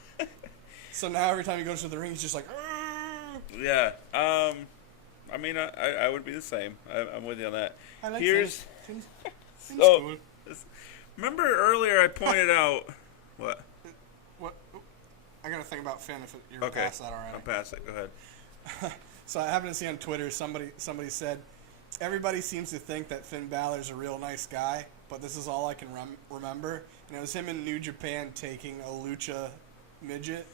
So now every time he goes to the ring, he's just like, argh. Yeah. I mean, I would be the same. I'm with you on that. I like Here's. cool. Remember earlier I pointed out what? What? I got to think about Finn if you're past that already. I'm past it. Go ahead. So I happened to see on Twitter somebody said, everybody seems to think that Finn Balor's a real nice guy, but this is all I can remember. And it was him in New Japan taking a lucha midget,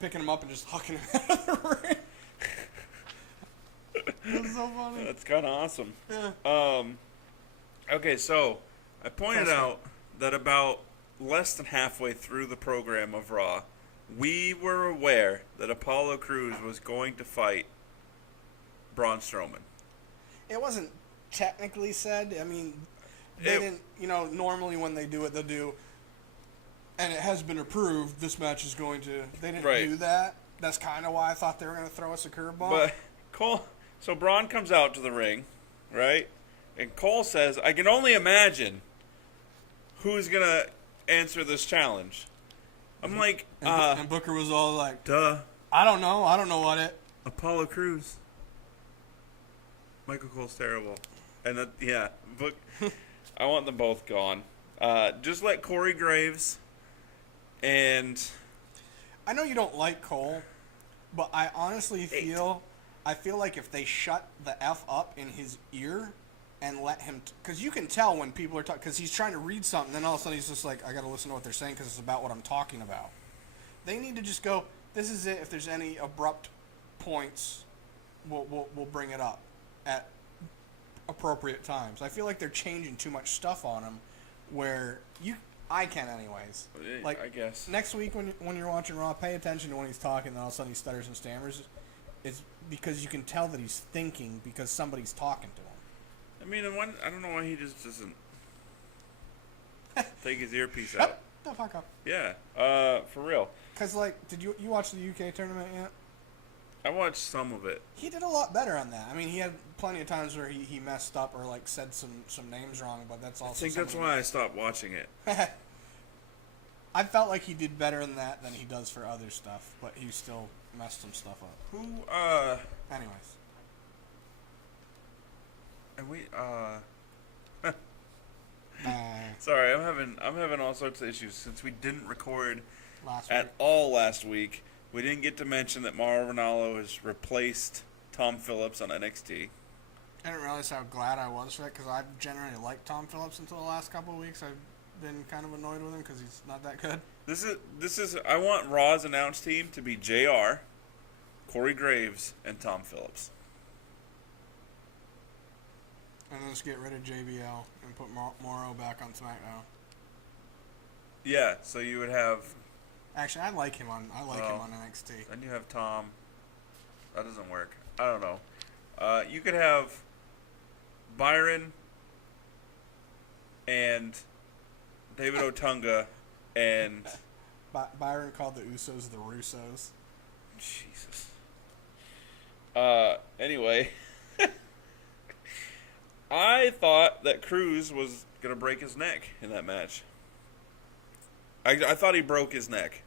picking him up and just hucking him out of the ring. That's so funny. That's kind of awesome. Yeah. Okay, so I pointed out that about less than halfway through the program of Raw, we were aware that Apollo Crews was going to fight Braun Strowman. It wasn't technically said. I mean, they didn't, normally when they do it, they'll do, and it has been approved, this match is going to, they didn't do that. That's kind of why I thought they were going to throw us a curveball. But so Braun comes out to the ring, right? And Cole says, I can only imagine who's going to answer this challenge. I'm like, and Booker was all like, duh. I don't know what it. Apollo Crews. Michael Cole's terrible. And I want them both gone. Just let Corey Graves and... I know you don't like Cole, but I honestly feel I feel like if they shut the F up in his ear and let him... Because you can tell when people are talking... Because he's trying to read something, then all of a sudden he's just like, I got to listen to what they're saying because it's about what I'm talking about. They need to just go, this is it. If there's any abrupt points, we'll bring it up at appropriate times. I feel like they're changing too much stuff on him where I can anyways. Like, I guess. Next week when you're watching Raw, pay attention to when he's talking, then all of a sudden he stutters and stammers. It's because you can tell that he's thinking because somebody's talking to him. I mean, I don't know why he just doesn't take his earpiece Shut out. the fuck up. Yeah, for real. Because, like, did you watch the UK tournament yet? I watched some of it. He did a lot better on that. I mean, he had plenty of times where he messed up or, like, said some names wrong, but that's also I think that's why I stopped watching it. I felt like he did better in that than he does for other stuff, but he still messed some stuff up. Anyways. And we, sorry, I'm having all sorts of issues since we didn't record all last week. We didn't get to mention that Mauro Ranallo has replaced Tom Phillips on NXT. I didn't realize how glad I was for that because I've generally liked Tom Phillips until the last couple of weeks. I've been kind of annoyed with him because he's not that good. This is I want Raw's announce team to be JR, Corey Graves, and Tom Phillips. And then just get rid of JBL and put Mauro back on SmackDown. Yeah, so you would have... Actually, I like him on NXT. Then you have Tom. That doesn't work. I don't know. You could have Byron and David Otunga and... Byron called the Usos the Russos. Jesus. Anyway... I thought that Cruz was going to break his neck in that match. I thought he broke his neck.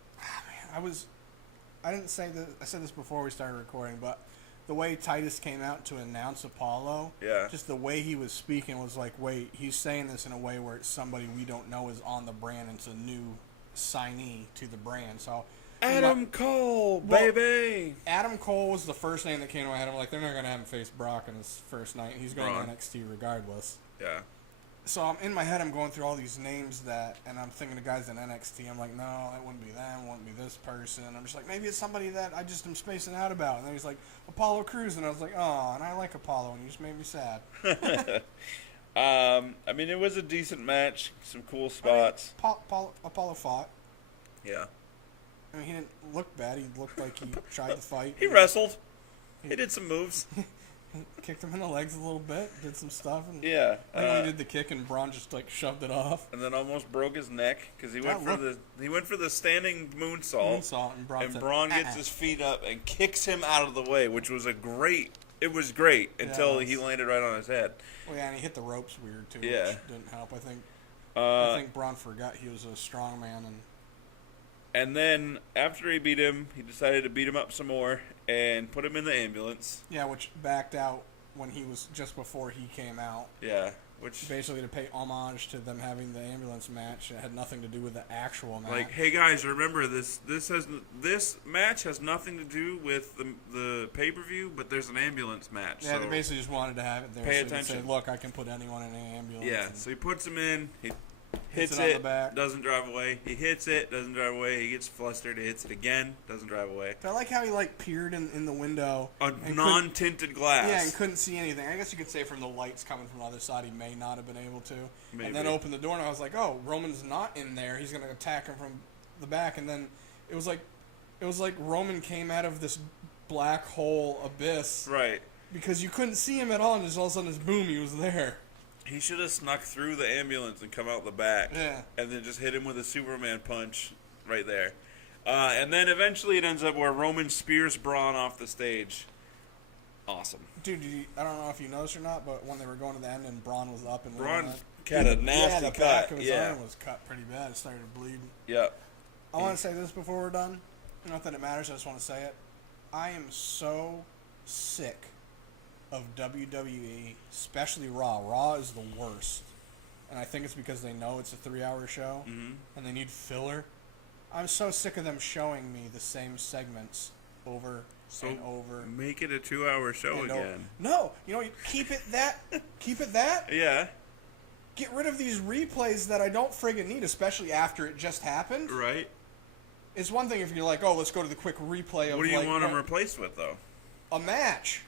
Man, I didn't say this. I said this before we started recording, but the way Titus came out to announce Apollo, just the way he was speaking was like, wait, he's saying this in a way where it's somebody we don't know is on the brand. It's a new signee to the brand. So Adam Cole, baby. Adam Cole was the first name that came to my head. I'm like, they're not going to have him face Brock in his first night. He's going to NXT regardless. Yeah. So I'm in my head, I'm going through all these names and I'm thinking of guys in NXT. I'm like, no, that wouldn't be them. Wouldn't be this person. I'm just like, maybe it's somebody that I just am spacing out about. And then he's like, Apollo Crews. And I was like, oh, and I like Apollo. And you just made me sad. I mean, it was a decent match. Some cool spots. Apollo fought. Yeah. I mean, he didn't look bad. He looked like he tried to fight. He wrestled. He did some moves. Kicked him in the legs a little bit. Did some stuff. And yeah. I think he did the kick, and Braun just like shoved it off. And then almost broke his neck because he went for the standing moonsault. And Braun gets his feet up and kicks him out of the way, which was great. It was great until he landed right on his head. Well, yeah, and he hit the ropes weird too. Yeah. Which didn't help. I think Braun forgot he was a strong man And then, after he beat him, he decided to beat him up some more and put him in the ambulance. Yeah, which backed out when he was just before he came out. Yeah, which... Basically to pay homage to them having the ambulance match. It had nothing to do with the actual match. Like, hey guys, remember, this match has nothing to do with the pay-per-view, but there's an ambulance match. Yeah, so they basically just wanted to have it there. Pay so attention. Say, look, I can put anyone in an ambulance. Yeah, so he puts him in, he hits it on the it, back. Doesn't drive away. He hits it, doesn't drive away. He gets flustered, he hits it again, doesn't drive away. I like how he peered in the window. A non-tinted glass. Yeah, and couldn't see anything. I guess you could say from the lights coming from the other side, he may not have been able to. Maybe. And then opened the door, and I was like, oh, Roman's not in there. He's going to attack him from the back. And then it was like Roman came out of this black hole abyss. Right. Because you couldn't see him at all, and just all of a sudden, boom, he was there. He should have snuck through the ambulance and come out the back. Yeah. And then just hit him with a Superman punch right there. And then eventually it ends up where Roman spears Braun off the stage. Awesome. Dude, I don't know if you noticed or not, but when they were going to the end and Braun was up and Braun had a nasty the cut. back of his arm was cut pretty bad. It started bleeding. Yeah. I want to say this before we're done. Not that it matters. I just want to say it. I am so sick of WWE, especially Raw. Raw is the worst. And I think it's because they know it's a 3-hour show, and they need filler. I'm so sick of them showing me the same segments over So and over. make it a 2-hour show and again. No, keep it that. Keep it that. Yeah. Get rid of these replays that I don't friggin' need, especially after it just happened. Right. It's one thing if you're like, oh, let's go to the quick replay of What do you want them replaced with, though? a match.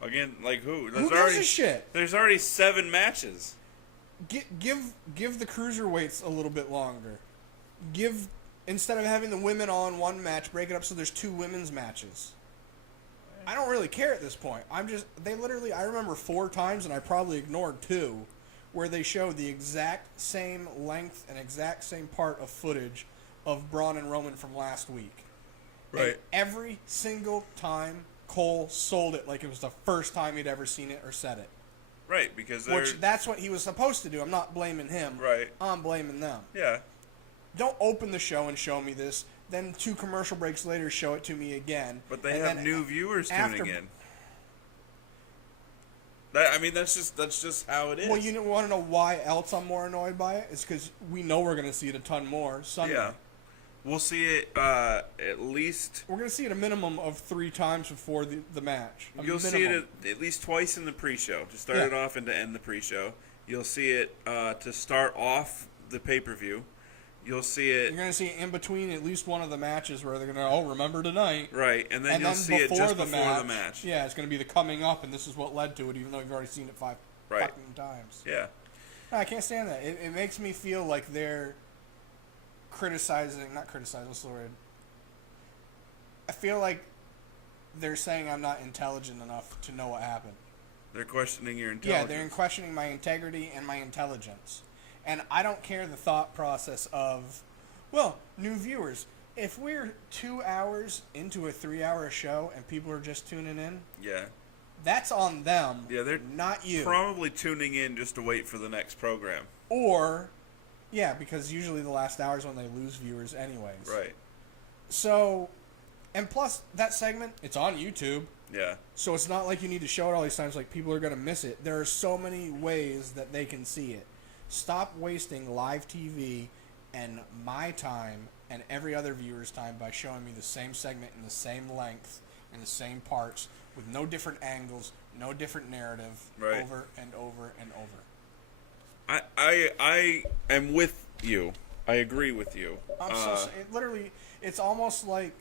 Again, like who? Who gives a shit? There's already 7 matches. Give the cruiserweights a little bit longer. Instead of having the women on one match, break it up so there's 2 women's matches. I don't really care at this point. I remember 4 times, and I probably ignored 2, where they showed the exact same length and exact same part of footage of Braun and Roman from last week. Right. And every single time, Cole sold it like it was the first time he'd ever seen it or said it. Right, because That's what he was supposed to do. I'm not blaming him. Right. I'm blaming them. Yeah. Don't open the show and show me this. Then 2 commercial breaks later, show it to me again. But they have new viewers tuning in. That's just how it is. Well, you want to know why else I'm more annoyed by it? It's because we know we're going to see it a ton more Sunday. Yeah. We'll see it at least... We're going to see it a minimum of 3 times before the match. You'll see it at least twice in the pre-show. To start it off and to end the pre-show. You'll see it to start off the pay-per-view. You'll see it... You're going to see it in between at least one of the matches where they're going to, remember tonight. Right, and then you'll see it just before the match. Yeah, it's going to be the coming up, and this is what led to it, even though you've already seen it 5 fucking times. Yeah. I can't stand that. It makes me feel like they're not criticizing, what's the word? I feel like they're saying I'm not intelligent enough to know what happened. They're questioning your intelligence. Yeah, they're questioning my integrity and my intelligence. And I don't care the thought process of, new viewers. If we're 2 hours into a 3-hour show and people are just tuning in, that's on them. Yeah, they're not you. Probably tuning in just to wait for the next program. Or, because usually the last hour is when they lose viewers anyways. Right. So, and plus that segment, it's on YouTube. Yeah. So it's not like you need to show it all these times. Like people are gonna miss it. There are so many ways that they can see it. Stop wasting live TV and my time and every other viewer's time by showing me the same segment in the same length and the same parts with no different angles, no different narrative, over and over and over. I am with you. I agree with you. It's almost like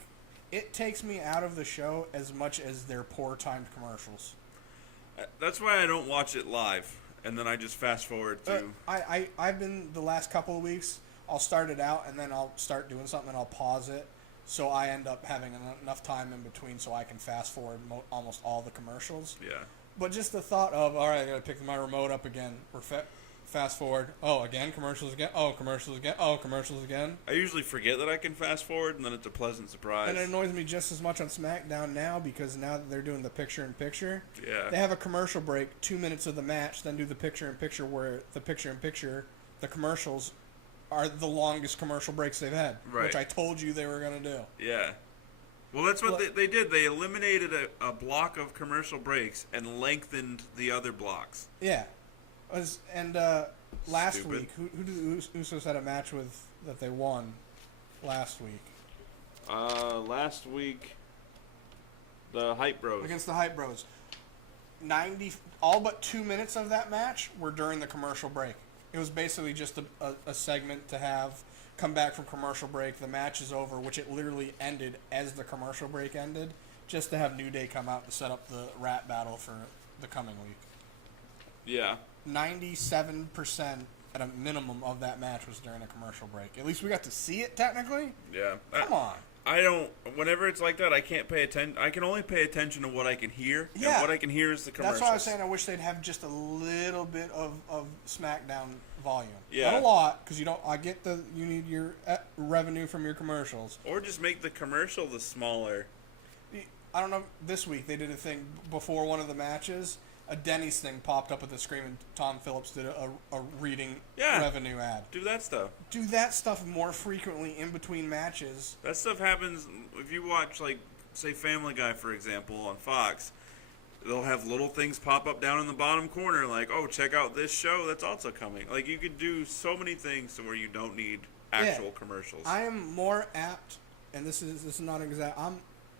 it takes me out of the show as much as their poor timed commercials. That's why I don't watch it live. And then I just fast forward to... I've been the last couple of weeks, I'll start it out and then I'll start doing something and I'll pause it. So I end up having enough time in between so I can fast forward almost all the commercials. Yeah. But just the thought of, all right, I got to pick my remote up again. Or fast forward. Oh, again, commercials again. Oh, commercials again. Oh, commercials again. I usually forget that I can fast forward and then it's a pleasant surprise. And it annoys me just as much on SmackDown now because now that they're doing the picture-in-picture, yeah, they have a commercial break, 2 minutes of the match, then do the picture-in-picture where the picture-in-picture, the commercials are the longest commercial breaks they've had, which I told you they were going to do. Yeah. Well, that's what they did. They eliminated a block of commercial breaks and lengthened the other blocks. Yeah. Last week, who did the Usos had a match with that they won last week? Last week, the Hype Bros. Against the Hype Bros. All but 2 minutes of that match were during the commercial break. It was basically just a segment to have come back from commercial break. The match is over, which it literally ended as the commercial break ended, just to have New Day come out to set up the rap battle for the coming week. Yeah. 97% at a minimum of that match was during a commercial break. At least we got to see it technically. Yeah. Come on. I don't. Whenever it's like that, I can't pay attention. I can only pay attention to what I can hear. Yeah. And what I can hear is the commercials. That's why I was saying I wish they'd have just a little bit of SmackDown volume. Yeah. Not a lot, because I get you need your revenue from your commercials. Or just make the commercial the smaller. I don't know. This week they did a thing before one of the matches. A Denny's thing popped up with the screen, and Tom Phillips did a reading revenue ad. Do that stuff. Do that stuff more frequently in between matches. That stuff happens if you watch, like, say, Family Guy, for example, on Fox. They'll have little things pop up down in the bottom corner, like, oh, check out this show that's also coming. Like, you could do so many things to where you don't need actual commercials. I am more apt, and this is not exact.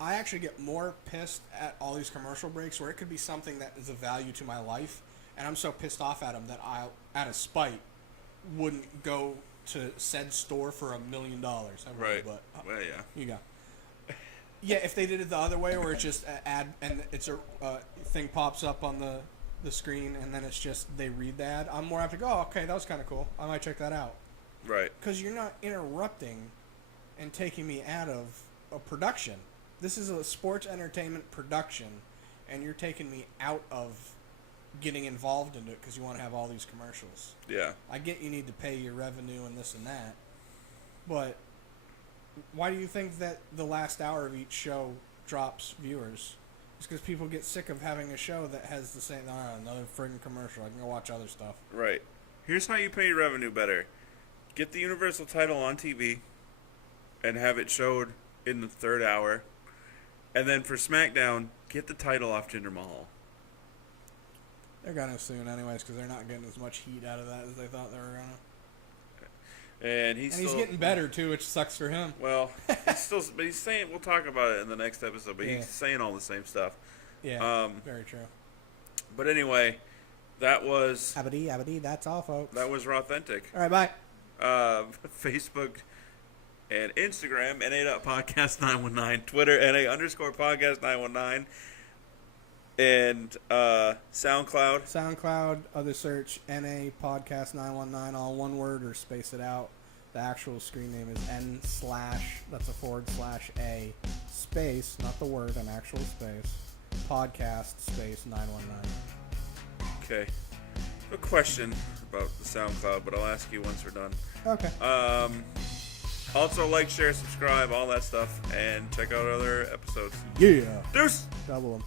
I actually get more pissed at all these commercial breaks where it could be something that is of value to my life, and I'm so pissed off at them that I, out of spite, wouldn't go to said store for $1 million. Right. But, well, yeah. You go. Yeah, if they did it the other way, where it's just an ad and it's a thing pops up on the screen, and then it's just they read the ad, I'm more apt to go, oh, okay, that was kind of cool. I might check that out. Right. Because you're not interrupting and taking me out of a production. This is a sports entertainment production, and you're taking me out of getting involved in it because you want to have all these commercials. Yeah. I get you need to pay your revenue and this and that, but why do you think that the last hour of each show drops viewers? It's because people get sick of having a show that has the same, another friggin' commercial. I can go watch other stuff. Right. Here's how you pay your revenue better. Get the Universal title on TV and have it showed in the third hour. And then for SmackDown, get the title off Jinder Mahal. They're going to soon anyways because they're not getting as much heat out of that as they thought they were going to. And he's getting better too, which sucks for him. Well, but he's saying, we'll talk about it in the next episode, but he's saying all the same stuff. Yeah, very true. But anyway, that was... Abadi, that's all, folks. That was Raw-Thentic. All right, bye. Facebook and Instagram, NA.podcast919. Twitter, NA_podcast919. And SoundCloud. SoundCloud, other search, NA Podcast 919, all one word or space it out. The actual screen name is /, that's a /A, space, not the word, an actual space, podcast space 919. Okay. A question about the SoundCloud, but I'll ask you once we're done. Okay. Also, like, share, subscribe, all that stuff, and check out other episodes. Yeah. Deuce! Double them.